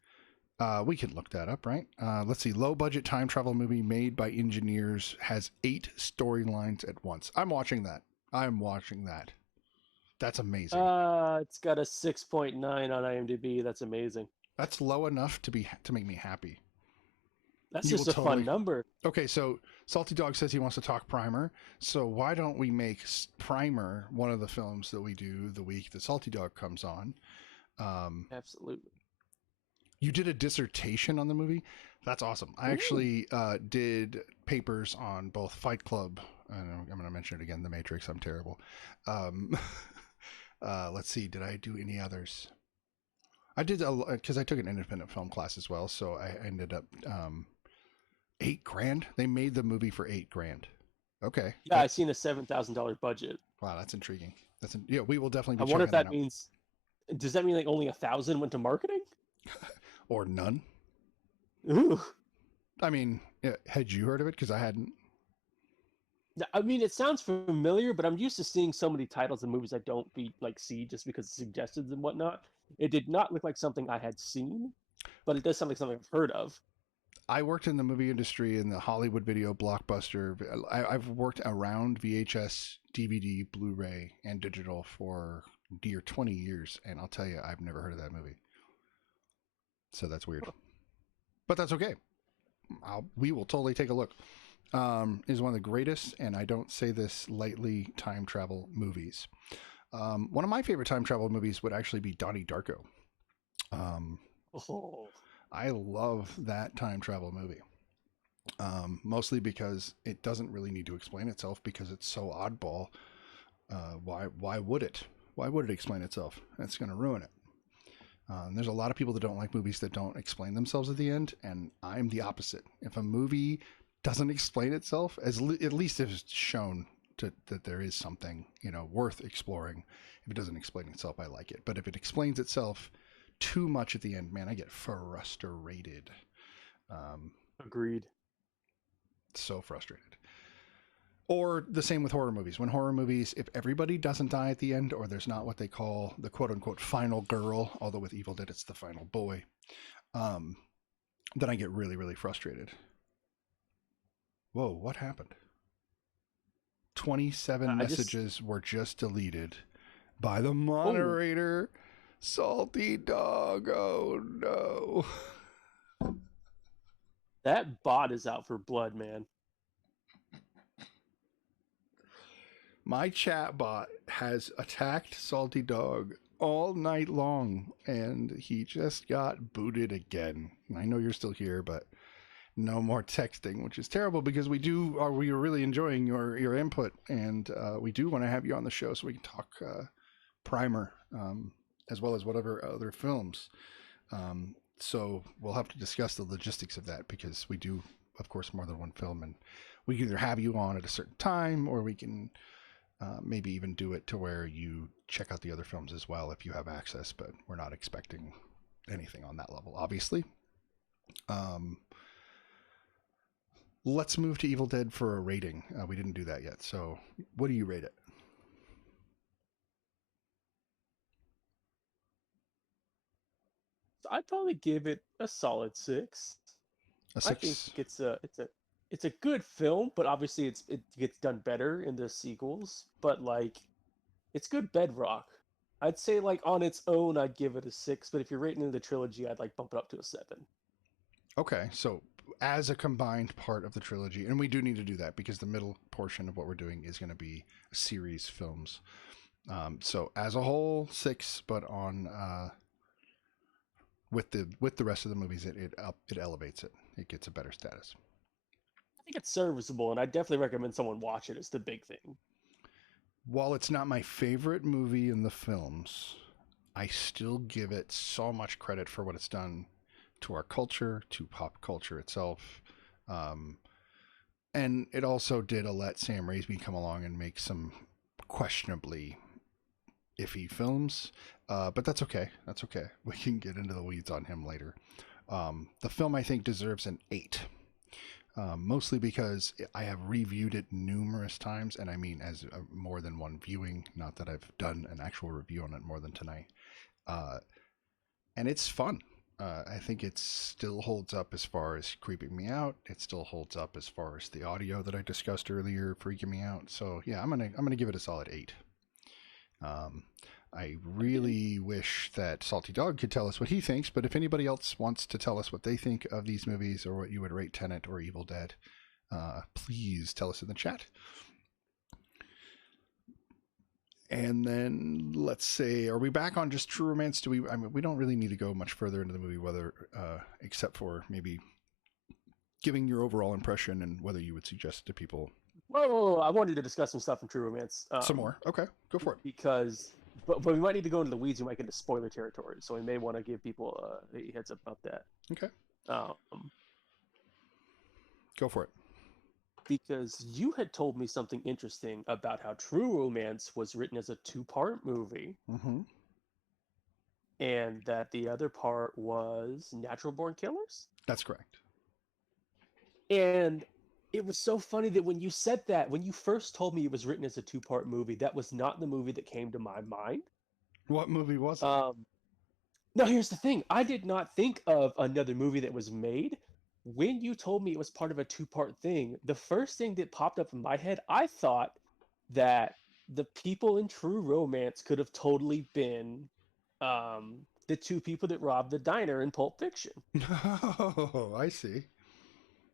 we can look that up, right? Let's see. Low budget time travel movie made by engineers has 8 storylines at once. I'm watching that. I'm watching that. That's amazing. It's got a 6.9 on IMDb. That's amazing. That's low enough to make me happy. That's You will just a fun totally. number. Okay, so Salty Dog says he wants to talk Primer. So why don't we make Primer one of the films that we do the week that Salty Dog comes on? Um, Absolutely. you did a dissertation on the movie. That's awesome. I Ooh. actually did papers on both Fight Club. And I'm going to mention it again. The Matrix. I'm terrible. Um, let's see. Did I do any others? I did because I took an independent film class as well. So I ended up 8 grand. They made the movie for 8 grand. Okay, Yeah, I seen a $7,000 budget. wow, that's intriguing. Yeah, we will definitely I be wonder if checking that that out. means. Does that mean like only 1,000 went to marketing? Or none. Ooh. I mean, had you heard of it? Because I hadn't. I mean, it sounds familiar, but I'm used to seeing so many titles and movies I don't see just because it's suggested and whatnot. It did not look like something I had seen, but it does sound like something I've heard of. I worked in the movie industry in the Hollywood video blockbuster. I've worked around VHS, DVD, Blu-ray, and digital for dear 20 years, and I'll tell you, I've never heard of that movie. So that's weird, but that's okay. We will totally take a look. Is one of the greatest, and I don't say this lightly, time travel movies. One of my favorite time travel movies would actually be Donnie Darko. Um, Oh, I love that time travel movie. Mostly because it doesn't really need to explain itself because it's so oddball. Why would it? Why would it explain itself? That's going to ruin it. There's a lot of people that don't like movies that don't explain themselves at the end, and I'm the opposite. If a movie doesn't explain itself, at least if it's shown that there is something worth exploring. If it doesn't explain itself, I like it. But if it explains itself too much at the end, man, I get frustrated. Um, agreed. so frustrated. Or the same with horror movies. When horror movies, if everybody doesn't die at the end, or there's not what they call the quote unquote final girl, although with Evil Dead it's the final boy, um, then I get really, really frustrated. Whoa, what happened? 27 I just messages were just deleted by the oh moderator. Salty Dog, oh no. that bot is out for blood, man. My chat bot has attacked Salty Dog all night long, and he just got booted again. I know you're still here, but No more texting, which is terrible because we are really enjoying your input, and we do want to have you on the show so we can talk Primer, as well as whatever other films. So we'll have to discuss the logistics of that because we do, of course, more than one film, and we can either have you on at a certain time, or we can maybe even do it to where you check out the other films as well if you have access. But we're not expecting anything on that level, obviously. Um, let's move to Evil Dead for a rating. We didn't do that yet. So, what do you rate it? I'd probably give it a solid 6. A I think six. it's a good film, but obviously it gets done better in the sequels. But like, it's good bedrock. I'd say like on its own, I'd give it a 6. But if you're rating it in the trilogy, I'd like bump it up to a 7. Okay, so as a combined part of the trilogy, and we do need to do that because the middle portion of what we're doing is going to be a series films. So as a whole, 6, but on with the rest of the movies, it elevates it. It gets a better status. I think it's serviceable, and I definitely recommend someone watch it. It's the big thing. While it's not my favorite movie in the films, I still give it so much credit for what it's done to our culture, to pop culture itself. Um, and it also did let Sam Raimi come along and make some questionably iffy films. But that's okay. That's okay. We can get into the weeds on him later. The film, I think, deserves an 8. Mostly because I have reviewed it numerous times, and I mean as more than one viewing. Not that I've done an actual review on it more than tonight. Uh, and it's fun. I think it still holds up as far as creeping me out. It still holds up as far as the audio that I discussed earlier freaking me out. So yeah, I'm gonna give it a solid 8. Um, I really wish that Salty Dog could tell us what he thinks, but if anybody else wants to tell us what they think of these movies or what you would rate Tenet or Evil Dead, please tell us in the chat. And then let's say, are we back on just True Romance? Do we? I mean, we don't really need to go much further into the movie, whether except for maybe giving your overall impression and whether you would suggest it to people. Whoa. I wanted to discuss some stuff in True Romance. Some more. Okay, go for it. Because, but we might need to go into the weeds. We might get into spoiler territory, so we may want to give people a heads up about that. Okay, Um, go for it. because you had told me something interesting about how True Romance was written as a two-part movie, Mm-hmm. and that the other part was Natural Born Killers. That's correct. And it was so funny that when you said that, when you first told me it was written as a two-part movie, that was not the movie that came to my mind. What movie was it? Now, here's the thing. I did not think of another movie that was made. When you told me it was part of a two-part thing, the first thing that popped up in my head, I thought that the people in True Romance could have totally been the two people that robbed the diner in Pulp Fiction. Oh, I see.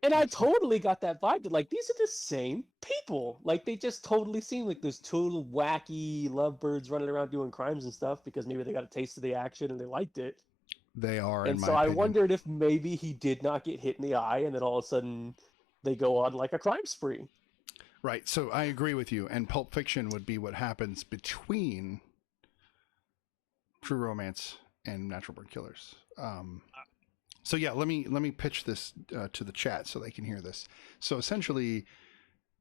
And I totally got that vibe that, like, these are the same people. Like, they just totally seem like those total wacky lovebirds running around doing crimes and stuff because maybe they got a taste of the action and they liked it. They are, in And my so I opinion. wondered if maybe he did not get hit in the eye and then all of a sudden they go on like a crime spree. Right. So I agree with you. And Pulp Fiction would be what happens between True Romance and Natural Born Killers. So yeah, let me pitch this to the chat so they can hear this. So essentially,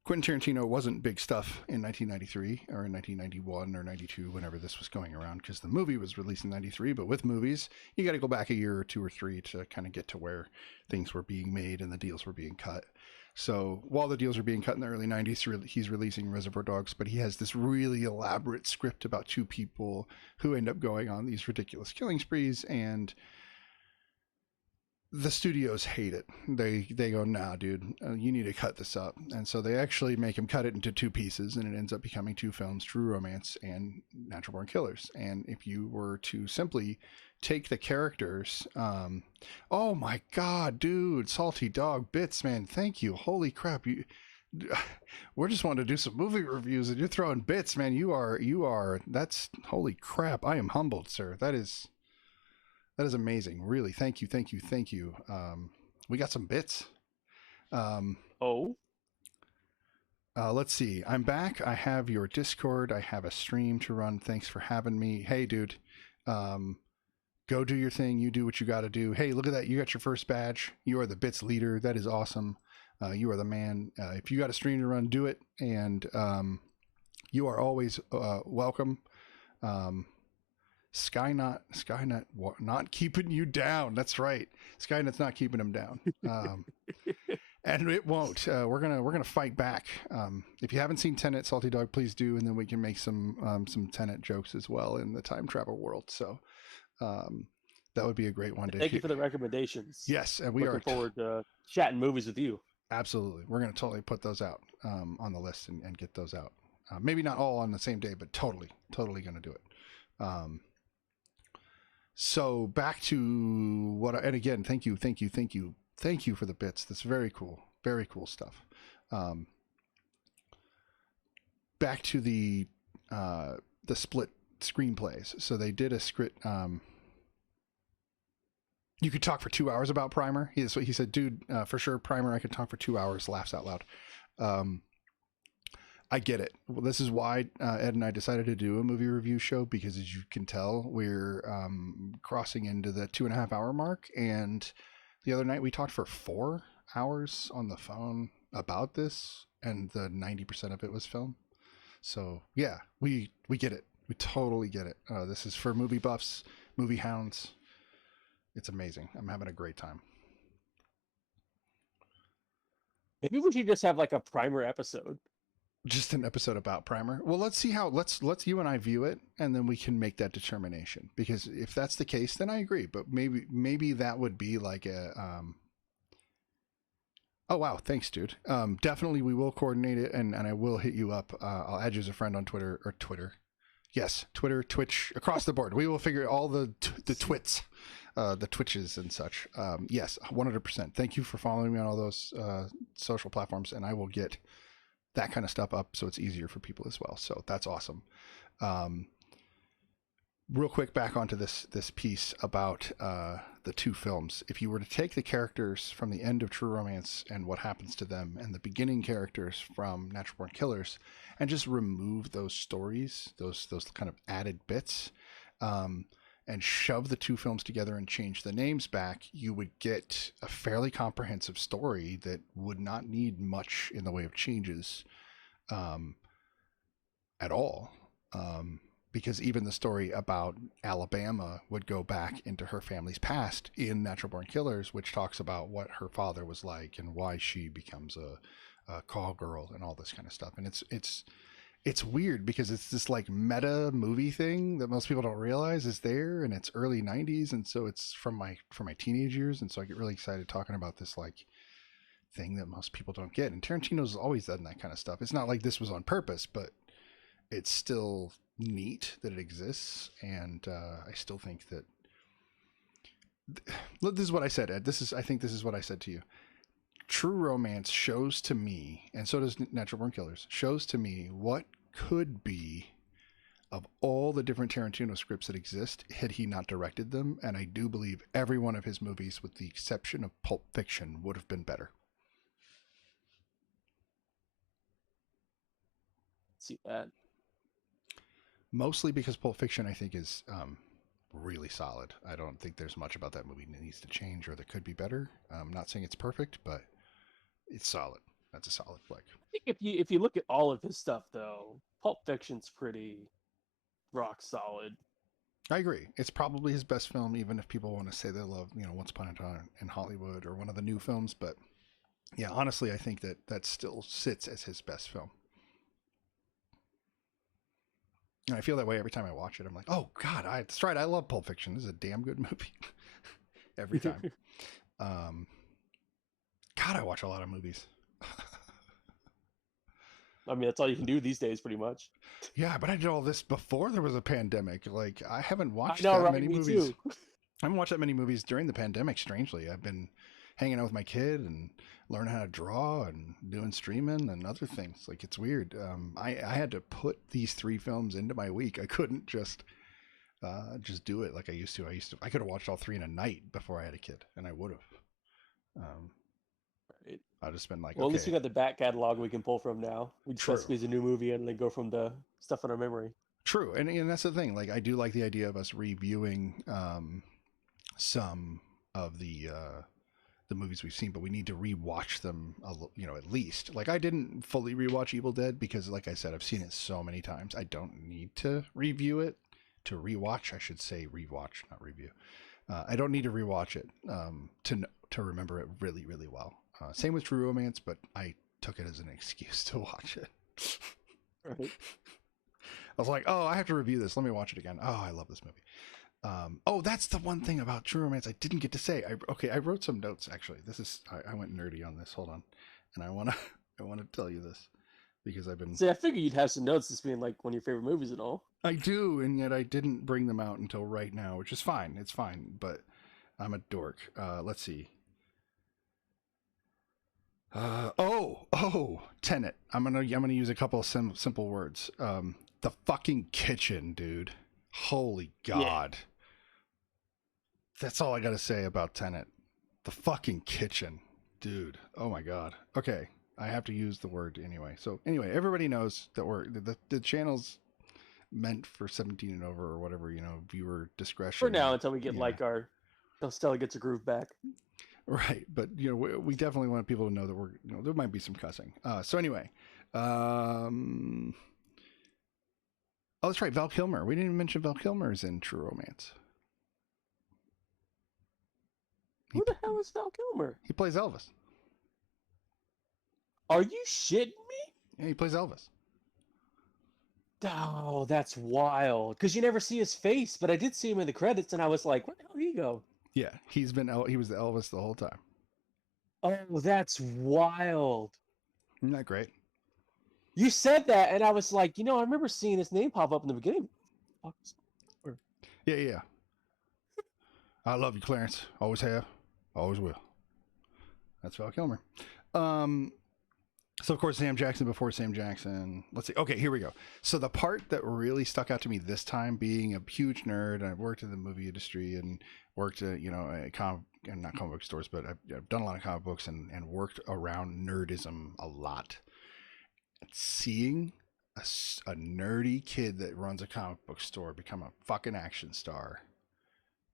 Quentin Tarantino wasn't big stuff in 1993 or in 1991 or 92, whenever this was going around, because the movie was released in 93. But with movies, you got to go back a year or two or three to kind of get to where things were being made and the deals were being cut. So while the deals are being cut in the early 90s, he's releasing Reservoir Dogs, but he has this really elaborate script about two people who end up going on these ridiculous killing sprees, and the studios hate it. They go, nah, dude, you need to cut this up. And so they actually make him cut it into two pieces, and it ends up becoming two films, True Romance and Natural Born Killers. And if you were to simply take the characters, oh my god, dude, Salty Dog Bits, man, thank you. Holy crap, we're just wanting to do some movie reviews and you're throwing bits, man. You are that's holy crap. I am humbled, sir. That is amazing. Really. Thank you. We got some bits. Um, Oh, let's see. I'm back. I have your Discord. I have a stream to run. Thanks for having me. Hey, dude. Um, go do your thing. You do what you got to do. Hey, look at that. You got your first badge. You are the bits leader. That is awesome. You are the man. If you got a stream to run, do it. And you are always welcome. Um, Skynet, not keeping you down. That's right. Skynet's not keeping him down. And it won't. We're gonna fight back. If you haven't seen Tenet, Salty Dog, please do, and then we can make some Tenet jokes as well in the time travel world. So um, that would be a great one to thank you hear. for the recommendations. Yes, and we Looking are forward to chatting movies with you. absolutely. We're gonna totally put those out on the list and get those out. Maybe not all on the same day, but totally gonna do it. Um, so back to and again, thank you for the bits. That's very cool stuff. Um, back to the split screenplays. So they did a script. You could talk for 2 hours about Primer. He said, dude, for sure, Primer. I could talk for 2 hours. Laughs out loud. I get it. Well, this is why Ed and I decided to do a movie review show, because as you can tell, we're crossing into the 2.5 hour mark. And the other night we talked for 4 hours on the phone about this, and the 90% of it was film. So yeah, we get it. We totally get it. This is for movie buffs, movie hounds. It's amazing. I'm having a great time. Maybe we should just have like a Primer episode. Just an episode about Primer. Well, let's see how let's you and I view it, and then we can make that determination. Because if that's the case, then I agree. But maybe that would be like a oh wow, thanks, dude. Definitely we will coordinate it, and I will hit you up. I'll add you as a friend on Twitter. Yes, Twitter, Twitch, across the board. We will figure all the twits, the Twitches and such. Yes, 100%. Thank you for following me on all those social platforms, and I will get that kind of stuff up so it's easier for people as well. So that's awesome. Real quick, back onto this piece about the two films. If you were to take the characters from the end of True Romance and what happens to them, and the beginning characters from Natural Born Killers, and just remove those stories, those kind of added bits, and shove the two films together and change the names back, you would get a fairly comprehensive story that would not need much in the way of changes at all. Because even the story about Alabama would go back into her family's past in Natural Born Killers, which talks about what her father was like and why she becomes a call girl and all this kind of stuff. And it's weird because it's this like meta movie thing that most people don't realize is there, and it's early 90s, and so it's from my teenage years, and so I get really excited talking about this like thing that most people don't get. And Tarantino's always done that kind of stuff. It's not like this was on purpose, but it's still neat that it exists, and I still think that this is what I said, Ed. I think this is what I said to you. True Romance shows to me, and so does Natural Born Killers, shows to me what could be of all the different Tarantino scripts that exist had he not directed them. And I do believe every one of his movies, with the exception of Pulp Fiction, would have been better. See that. Mostly because Pulp Fiction, I think, is really solid. I don't think there's much about that movie that needs to change or that could be better. I'm not saying it's perfect, but it's solid. That's a solid flick. I think if you look at all of his stuff, though, Pulp Fiction's pretty rock solid. I agree. It's probably his best film, even if people want to say they love, Once Upon a Time in Hollywood or one of the new films. But yeah, honestly, I think that still sits as his best film. And I feel that way every time I watch it. I'm like, oh God, that's right. I love Pulp Fiction. This is a damn good movie. Every time. God, I watch a lot of movies. I mean, that's all you can do these days, pretty much. Yeah, but I did all this before there was a pandemic. Like, I haven't watched I know, that right? many Me movies. too. I haven't watched that many movies during the pandemic, strangely. I've been hanging out with my kid and learning how to draw and doing streaming and other things. Like, it's weird. I had to put these 3 films into my week. I couldn't just do it like I used to. I could have watched all 3 in a night before I had a kid, and I would have. Right. I'll just been like, Well, at least we okay, got the back catalog we can pull from now. We just got to true. squeeze a new movie in and then go from the stuff in our memory. True, and that's the thing. Like, I do like the idea of us reviewing some of the movies we've seen, but we need to rewatch them. At least. Like, I didn't fully rewatch Evil Dead because, like I said, I've seen it so many times. I don't need to review it to rewatch. I should say rewatch, not review. I don't need to rewatch it to remember it really, really well. Same with True Romance, but I took it as an excuse to watch it. Right. I was like, oh, I have to review this. Let me watch it again. Oh, I love this movie. Oh, that's the one thing about True Romance I didn't get to say. I wrote some notes actually. I went nerdy on this. Hold on, and I wanna tell you this because See, I figured you'd have some notes, this being like one of your favorite movies and all. I do, and yet I didn't bring them out until right now, which is fine. It's fine, but I'm a dork. Let's see. Tenet. I'm gonna use a couple of simple words. The fucking kitchen, dude. Holy Yeah. God. That's all I gotta say about Tenet. The fucking kitchen, dude. Oh my God. Okay, I have to use the word anyway. So anyway, everybody knows that the channel's meant for 17 and over or whatever. Viewer For discretion. now, until we get Yeah. like until Stella gets her groove back. Right, but we definitely want people to know that there might be some cussing. So anyway, oh, that's right, Val Kilmer. We didn't even mention Val Kilmer's in True Romance. He Who the hell is Val Kilmer? he plays Elvis. Are you shitting me? Yeah, he plays Elvis. Oh, that's wild. Because you never see his face, but I did see him in the credits, and I was like, where the hell did he go? Yeah, he was the Elvis the whole time. Oh, that's wild. Isn't that great? You said that, and I was like, I remember seeing his name pop up in the beginning. Yeah, yeah. I love you, Clarence. Always have, always will. That's Val Kilmer. So, of course, Sam Jackson before Sam Jackson. Let's see. Okay, here we go. So the part that really stuck out to me this time, being a huge nerd, and I've worked in the movie industry and worked at, not comic book stores, but I've done a lot of comic books and worked around nerdism a lot. Seeing a nerdy kid that runs a comic book store become a fucking action star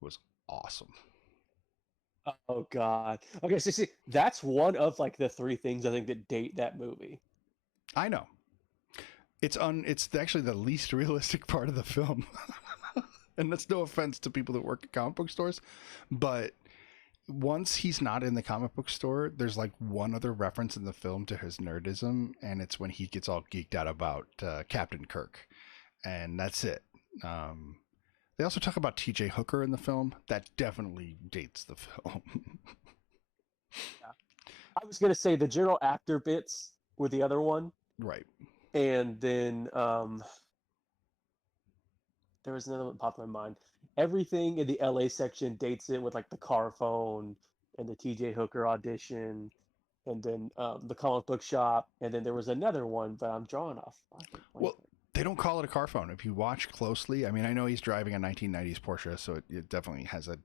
was awesome. Oh God. Okay, so see, that's one of like the three things I think that date that movie. I know. It's actually the least realistic part of the film. And that's no offense to people that work at comic book stores, but once he's not in the comic book store, there's like one other reference in the film to his nerdism, and it's when he gets all geeked out about Captain Kirk, and that's it. They also talk about T.J. Hooker in the film. That definitely dates the film. Yeah. I was gonna say the general actor bits were the other one, Right. and then there was another one that popped in my mind. Everything in the LA section dates it with like the car phone and the TJ Hooker audition, and then the comic book shop, and then there was another one, but I'm drawing off. Well, they don't call it a car phone. If you watch closely, I mean, I know he's driving a 1990s Porsche, so it definitely has a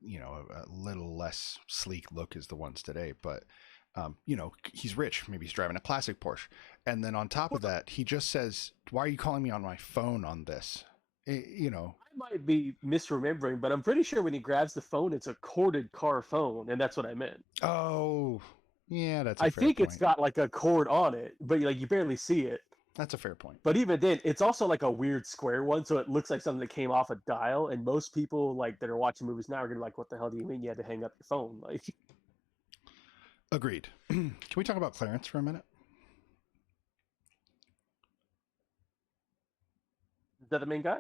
little less sleek look as the ones today. But he's rich. Maybe he's driving a classic Porsche, and then on top of that, he just says, "Why are you calling me on my phone on this?" I might be misremembering, but I'm pretty sure when he grabs the phone, it's a corded car phone, and that's what I meant. Oh, yeah, that's a I fair think it's point. got like a cord on it, but like you barely see it. That's a fair point. But even then, it's also like a weird square one, so it looks like something that came off a dial. And most people like that are watching movies now are gonna be like, "What the hell do you mean you had to hang up your phone?" Like, Agreed. Can we talk about Clarence for a minute? is that the main guy?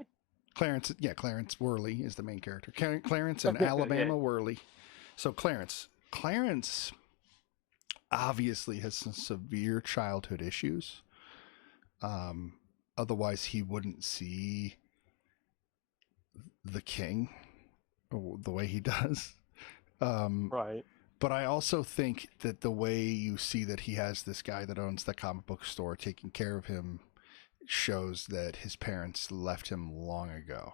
Clarence Worley is the main character. Clarence and Okay, good, yeah. Alabama Worley. So Clarence obviously has some severe childhood issues. Otherwise, he wouldn't see the king the way he does. Right. But I also think that the way you see that he has this guy that owns the comic book store taking care of him shows that his parents left him long ago.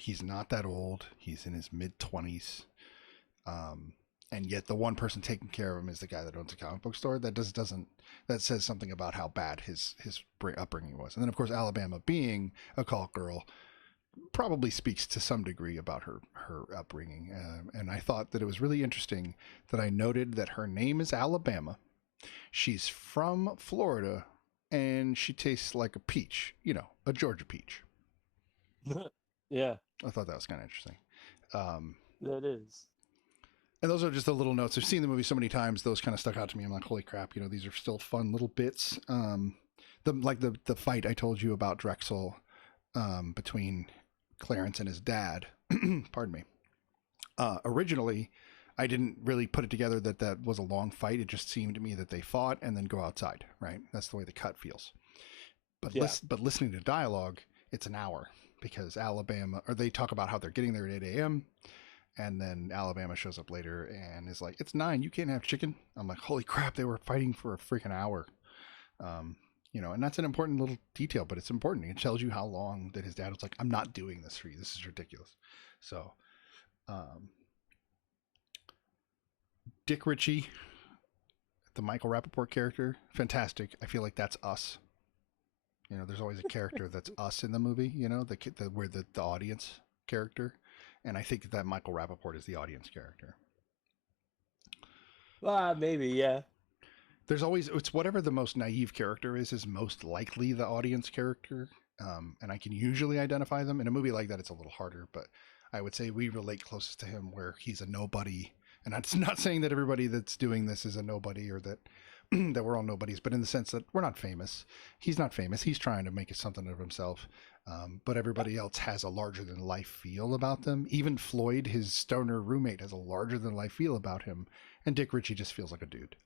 He's not that old. He's in his mid-20s. and yet the one person taking care of him is the guy that owns a comic book store. Doesn't that says something about how bad his upbringing was. And then of course Alabama being a cult girl probably speaks to some degree about her upbringing. And I thought that it was really interesting that I noted that her name is Alabama. She's from Florida, and she tastes like a peach, a Georgia peach. Yeah, I thought that was kind of interesting. Um, that is. and those are just the little notes. I've seen the movie so many times; those kind of stuck out to me. I'm like, holy crap! These are still fun little bits. The fight I told you about Drexel between Clarence and his dad. Pardon me. Originally, I didn't really put it together that was a long fight. It just seemed to me that they fought and then go outside. Right? That's the way the cut feels. But Yeah. but listening to dialogue, it's an hour because Alabama, or they talk about how they're getting there at 8 a.m. And then Alabama shows up later and is like, "It's 9. You can't have chicken." I'm like, "Holy crap! They were fighting for a freaking hour." And that's an important little detail, but it's important. It tells you how long that his dad was like, "I'm not doing this for you. This is ridiculous." So, Dick Ritchie, the Michael Rappaport character, fantastic. I feel like that's us. There's always a character that's us in the movie. We're the audience character, and I think that Michael Rappaport is the audience character. Maybe, yeah. There's always, it's whatever the most naive character is most likely the audience character. And I can usually identify them. In a movie like that, it's a little harder, but I would say we relate closest to him where he's a nobody. And that's not saying that everybody that's doing this is a nobody or that that we're all nobodies, but in the sense that we're not famous. He's not famous. He's trying to make something of himself. But everybody else has a larger than life feel about them. Even Floyd, his stoner roommate, has a larger than life feel about him. And Dick Ritchie just feels like a dude.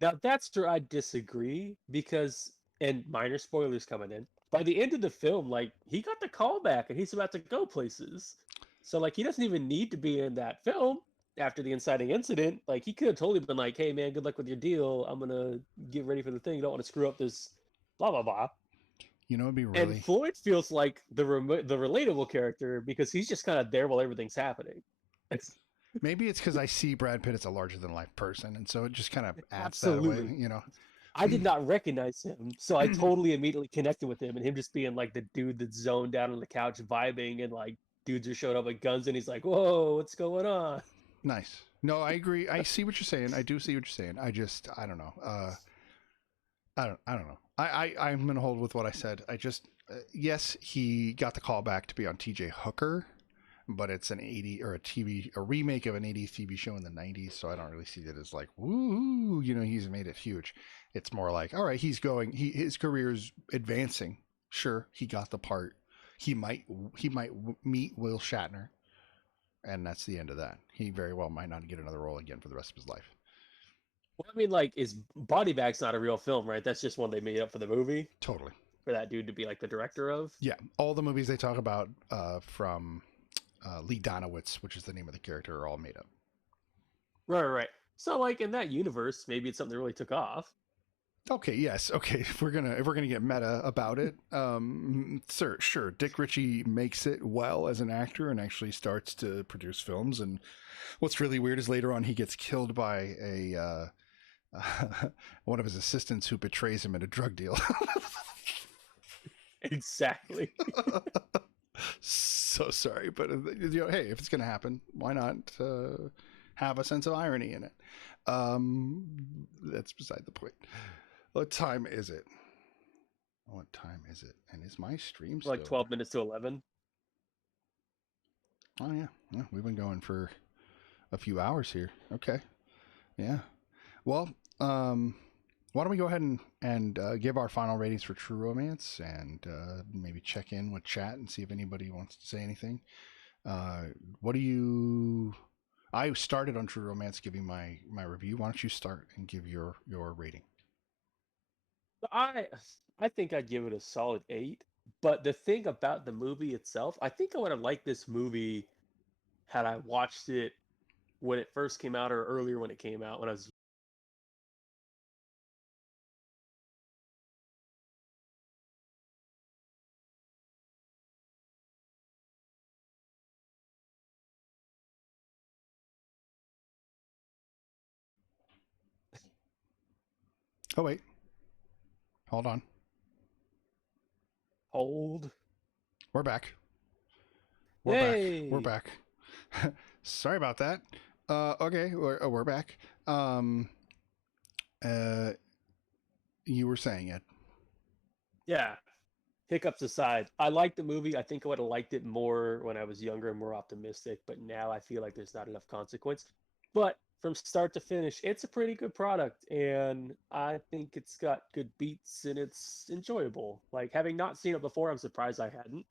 Now that's where I disagree because, and minor spoilers coming in. By the end of the film, like he got the call back and he's about to go places. So like he doesn't even need to be in that film after the inciting incident. Like he could have totally been like, "Hey man, good luck with your deal. I'm gonna get ready for the thing. You don't want to screw up this, blah blah blah." It'd be And really. Floyd feels like the relatable character because he's just kind of there while everything's happening. Maybe it's because I see Brad Pitt as a larger than life person, and so it just kind of adds that away. Absolutely. I did not recognize him, so I totally immediately connected with him and him just being like the dude that's zoned out on the couch vibing and like dudes are showing up with guns and he's like, "Whoa, what's going on?" Nice. No, I agree. I see what you're saying. I do see what you're saying. I don't know. I don't know. I'm gonna hold with what I said. Yes, he got the call back to be on TJ Hooker, but it's an 80 or a remake of an 80s TV show in the 90s, so I don't really see it as like, woo, he's made it huge. It's more like, all right, his career's advancing. Sure, he got the part. He might meet Will Shatner, and that's the end of that. He very well might not get another role again for the rest of his life. Well, I mean, like, is Body Bag's not a real film, right? That's just one they made up for the movie Totally. for that dude to be like the director of. Yeah, all the movies they talk about from Lee Donowitz, which is the name of the character, are all made up. Right. So, like, in that universe, maybe it's something that really took off. Okay, yes. Okay, if we're gonna get meta about it, sure. Dick Ritchie makes it well as an actor and actually starts to produce films. And what's really weird is later on he gets killed by a one of his assistants who betrays him in a drug deal. Exactly. So sorry, but hey, if it's gonna happen, why not have a sense of irony in it? That's beside the point. What time is it? What time is it? And is my stream Like still? 12 minutes to 11. Oh yeah, we've been going for a few hours here. Okay, yeah. Well, why don't we go ahead and give our final ratings for True Romance and maybe check in with chat and see if anybody wants to say anything. What do you? I started on True Romance giving my review. Why don't you start and give your rating? I think I'd give it a solid 8. But the thing about the movie itself, I think I would have liked this movie had I watched it when it first came out or earlier when it came out when I was Oh wait, hold on. Hold. We're back. We're back. We're Yay! back. Sorry about that. Okay, we're back. Um, uh, you were saying it. Yeah. Hiccups aside, I liked the movie. I think I would have liked it more when I was younger and more optimistic, but now I feel like there's not enough consequence. But from start to finish, it's a pretty good product, and I think it's got good beats and it's enjoyable. Like, having not seen it before, I'm surprised I hadn't.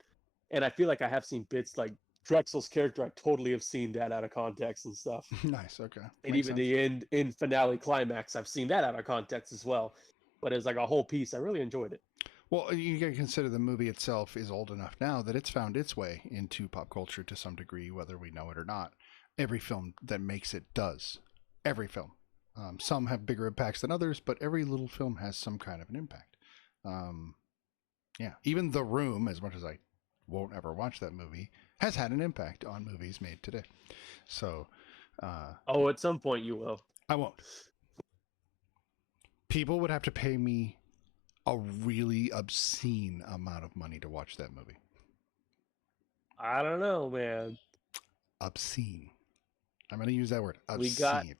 And I feel like I have seen bits like Drexel's character, I totally have seen that out of context and stuff. Nice. Okay, And makes even sense. the end in finale climax, I've seen that out of context as well. But as like a whole piece, I really enjoyed it. Well, you got to consider the movie itself is old enough now that it's found its way into pop culture to some degree, whether we know it or not. Every film that makes it does. Every film. Some have bigger impacts than others, but every little film has some kind of an impact. Um, yeah, even The Room, as much as I won't ever watch that movie, has had an impact on movies made today. So Oh, at some point you will. I won't. People would have to pay me a really obscene amount of money to watch that movie. I don't know, man. Obscene. I'm going to use that word. We got Obscene.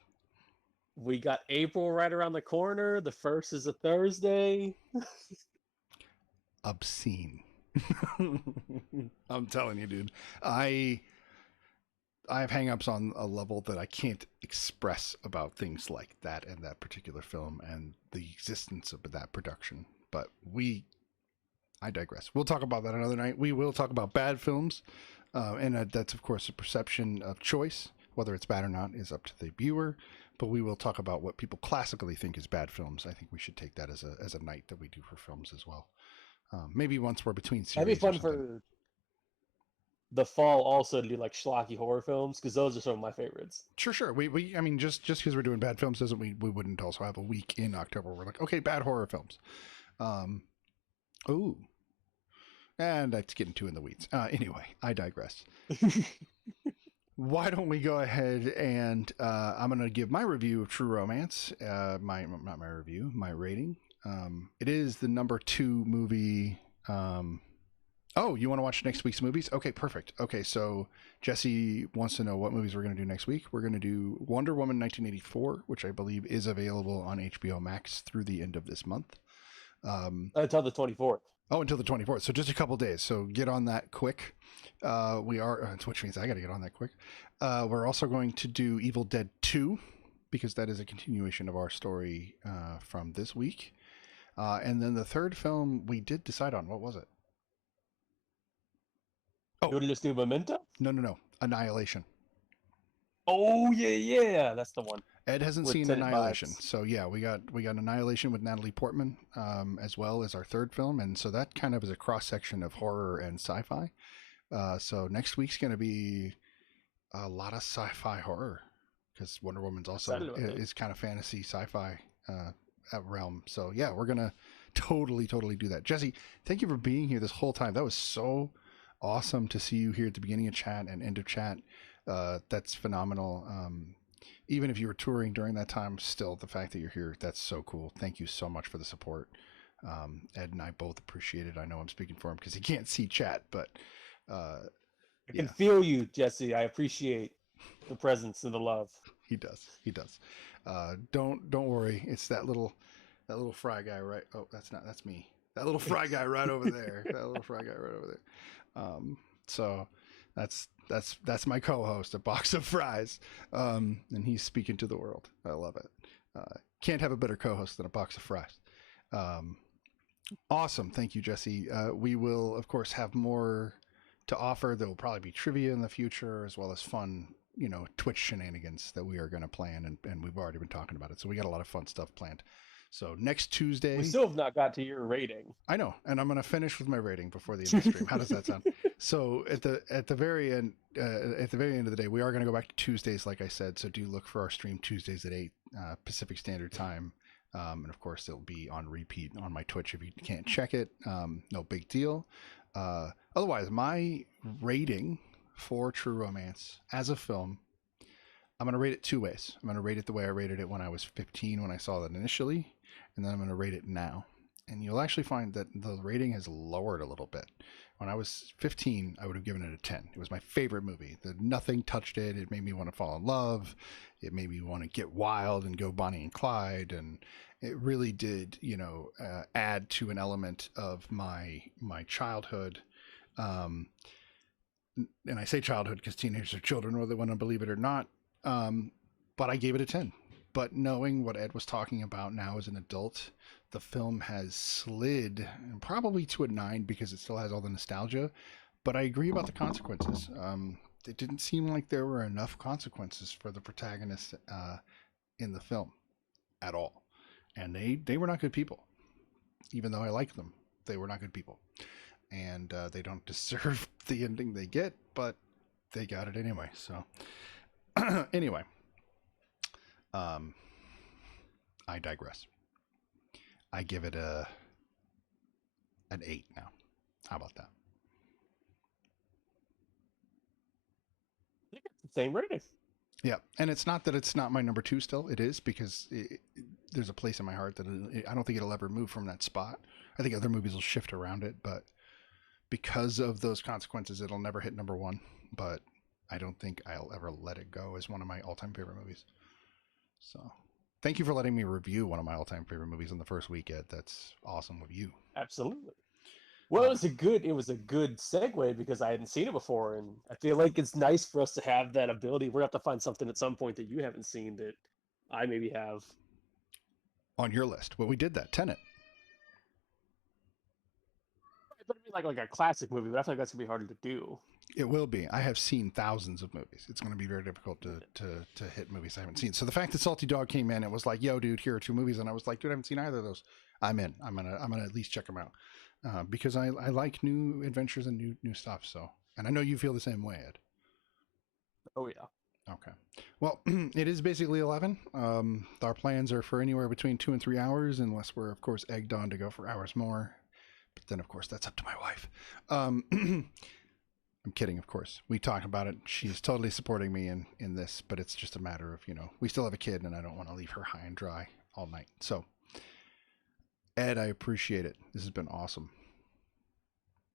we got April right around the corner. The first is a Thursday. Obscene. I'm telling you, dude. I I have hangups on a level that I can't express about things like that and that particular film and the existence of that production. But I digress. We'll talk about that another night. We will talk about bad films, and that's of course a perception of choice. Whether it's bad or not is up to the viewer. But we will talk about what people classically think is bad films. I think we should take that as a night that we do for films as well. Maybe once we're between That'd be series or fun something. for the fall also to do like schlocky horror films because those are some of my favorites. Sure. I mean, just because we're doing bad films doesn't mean we wouldn't also have a week in October where we're like, okay, bad horror films. Um, ooh, and that's getting too in the weeds. Anyway, I digress. Why don't we go ahead and I'm going to give my review of True Romance. Not my review, my rating. It is the number 2 movie. Oh, you want to watch next week's movies? Okay, perfect. Okay, so Jesse wants to know what movies we're going to do next week. We're going to do Wonder Woman 1984, which I believe is available on HBO Max through the end of this month. Until the 24th. Oh, until the 24th. So just a couple days. So get on that quick. Which means I got to get on that quick. We're also going to do Evil Dead 2 because that is a continuation of our story from this week. And then the third film we did decide on. What was it? You want to just do Memento? No. Annihilation. Oh yeah, that's the one. Ed hasn't With seen Tenant Annihilation, vibes. so yeah, we got Annihilation with Natalie Portman, as well as our third film, and so that kind of is a cross section of horror and sci-fi. So next week's going to be a lot of sci-fi horror because Wonder Woman's also Excited about that. is kind of fantasy sci-fi realm. So yeah, we're gonna totally do that. Jesse, thank you for being here this whole time. That was so awesome to see you here at the beginning of chat and end of chat. That's phenomenal. Even if you were touring during that time, still the fact that you're here, that's so cool. Thank you so much for the support. Ed and I both appreciate it. I know I'm speaking for him because he can't see chat, but I can feel you, Jesse. I appreciate the presence and the love. He does. Don't worry. It's that little fry guy right. Oh, that's me. That little fry guy right over there. That little fry guy right over there. So that's my co-host, a box of fries, and he's speaking to the world. I love it. Can't have a better co-host than a box of fries. Awesome, thank you, Jesse. We will, of course, have more to offer. There will probably be trivia in the future, as well as fun, Twitch shenanigans that we are going to plan, and we've already been talking about it. So we got a lot of fun stuff planned. So next Tuesday, We still have not got to your rating. I know, and I'm going to finish with my rating before the end of the stream. How does that sound? So at the very end of the day, we are going to go back to Tuesdays, like I said. So do look for our stream Tuesdays at 8 Pacific Standard Time, and of course it'll be on repeat on my Twitch if you can't check it. No big deal. Otherwise, my rating for True Romance as a film, I'm going to rate it 2 ways. I'm going to rate it the way I rated it when I was 15 when I saw that initially, and then I'm going to rate it now. And you'll actually find that the rating has lowered a little bit. When I was 15, I would have given it a 10. It was my favorite movie. Nothing touched it. It made me want to fall in love. It made me want to get wild and go Bonnie and Clyde. And it really did, add to an element of my childhood. Um, and I say childhood because teenagers are children, whether they want to believe it or not. But I gave it a 10. But knowing what Ed was talking about now as an adult, the film has slid probably to a 9 because it still has all the nostalgia. But I agree about the consequences. It didn't seem like there were enough consequences for the protagonist in the film at all. And they were not good people. Even though I like them, they were not good people. And they don't deserve the ending they get, but they got it anyway. So, anyway, I digress. I give it an 8 now. How about that? I think it's the same rating. Yeah, and it's not that it's not my number 2 still. It is because there's a place in my heart that I don't think it'll ever move from that spot. I think other movies will shift around it, but because of those consequences, it'll never hit number 1. But I don't think I'll ever let it go as one of my all-time favorite movies. So, thank you for letting me review one of my all-time favorite movies in the first week, Ed. That's awesome of you. Absolutely. Well, it was a good segue because I hadn't seen it before, and I feel like it's nice for us to have that ability. We're gonna have to find something at some point that you haven't seen that I maybe have on your list. Well, we did that, Tenet. But I mean, like a classic movie, but I feel like that's gonna be harder to do. It will be. I have seen thousands of movies. It's going to be very difficult to hit movies I haven't seen. So the fact that Salty Dog came in, it was like, "Yo, dude, here are 2 movies," and I was like, "Dude, I haven't seen either of those." I'm in. I'm gonna at least check them out because I like new adventures and new stuff. So, and I know you feel the same way, Ed. Oh yeah. Okay. Well, it is basically 11. Our plans are for anywhere between 2 and 3 hours, unless we're of course egged on to go for hours more. But then, of course, that's up to my wife. I'm kidding, of course. We talk about it. She's totally supporting me in this, but it's just a matter of, we still have a kid and I don't want to leave her high and dry all night. So, Ed, I appreciate it. This has been awesome.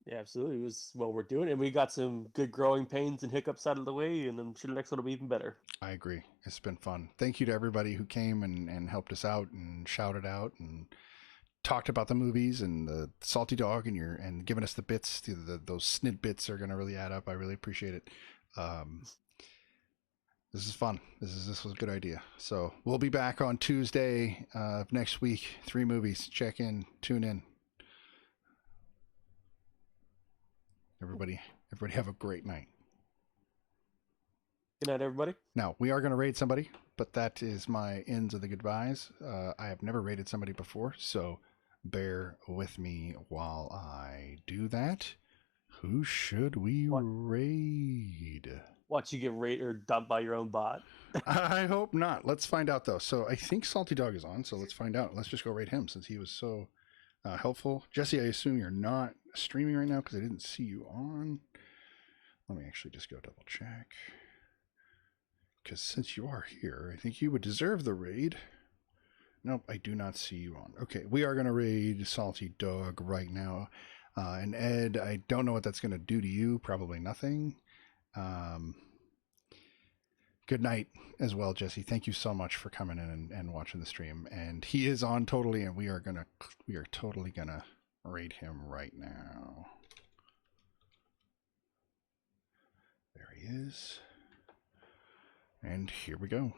Yeah, absolutely. It was well, we're doing it. And we got some good growing pains and hiccups out of the way, and I'm sure the next one will be even better. I agree. It's been fun. Thank you to everybody who came and helped us out and shouted out and talked about the movies and the Salty Dog and giving us the bits. Those SnidBitS are going to really add up. I really appreciate it. This is fun. This was a good idea. So we'll be back on Tuesday next week. 3 movies. Check in. Tune in. Everybody have a great night. Good night, everybody. Now, we are going to raid somebody, but that is my ends of the goodbyes. I have never raided somebody before, so bear with me while I do that. Who should we raid? Watch you get raided or dumped by your own bot. I hope not. Let's find out, though. So I think Salty Dog is on, so let's find out. Let's just go raid him since he was so helpful. Jesse, I assume you're not streaming right now because I didn't see you on. Let me actually just go double check. Because since you are here, I think you would deserve the raid. Nope, I do not see you on. Okay, we are going to raid Salty Dog right now. And Ed, I don't know what that's going to do to you. Probably nothing. Good night as well, Jesse. Thank you so much for coming in and watching the stream. And he is on totally, and we are totally gonna raid him right now. There he is. And here we go.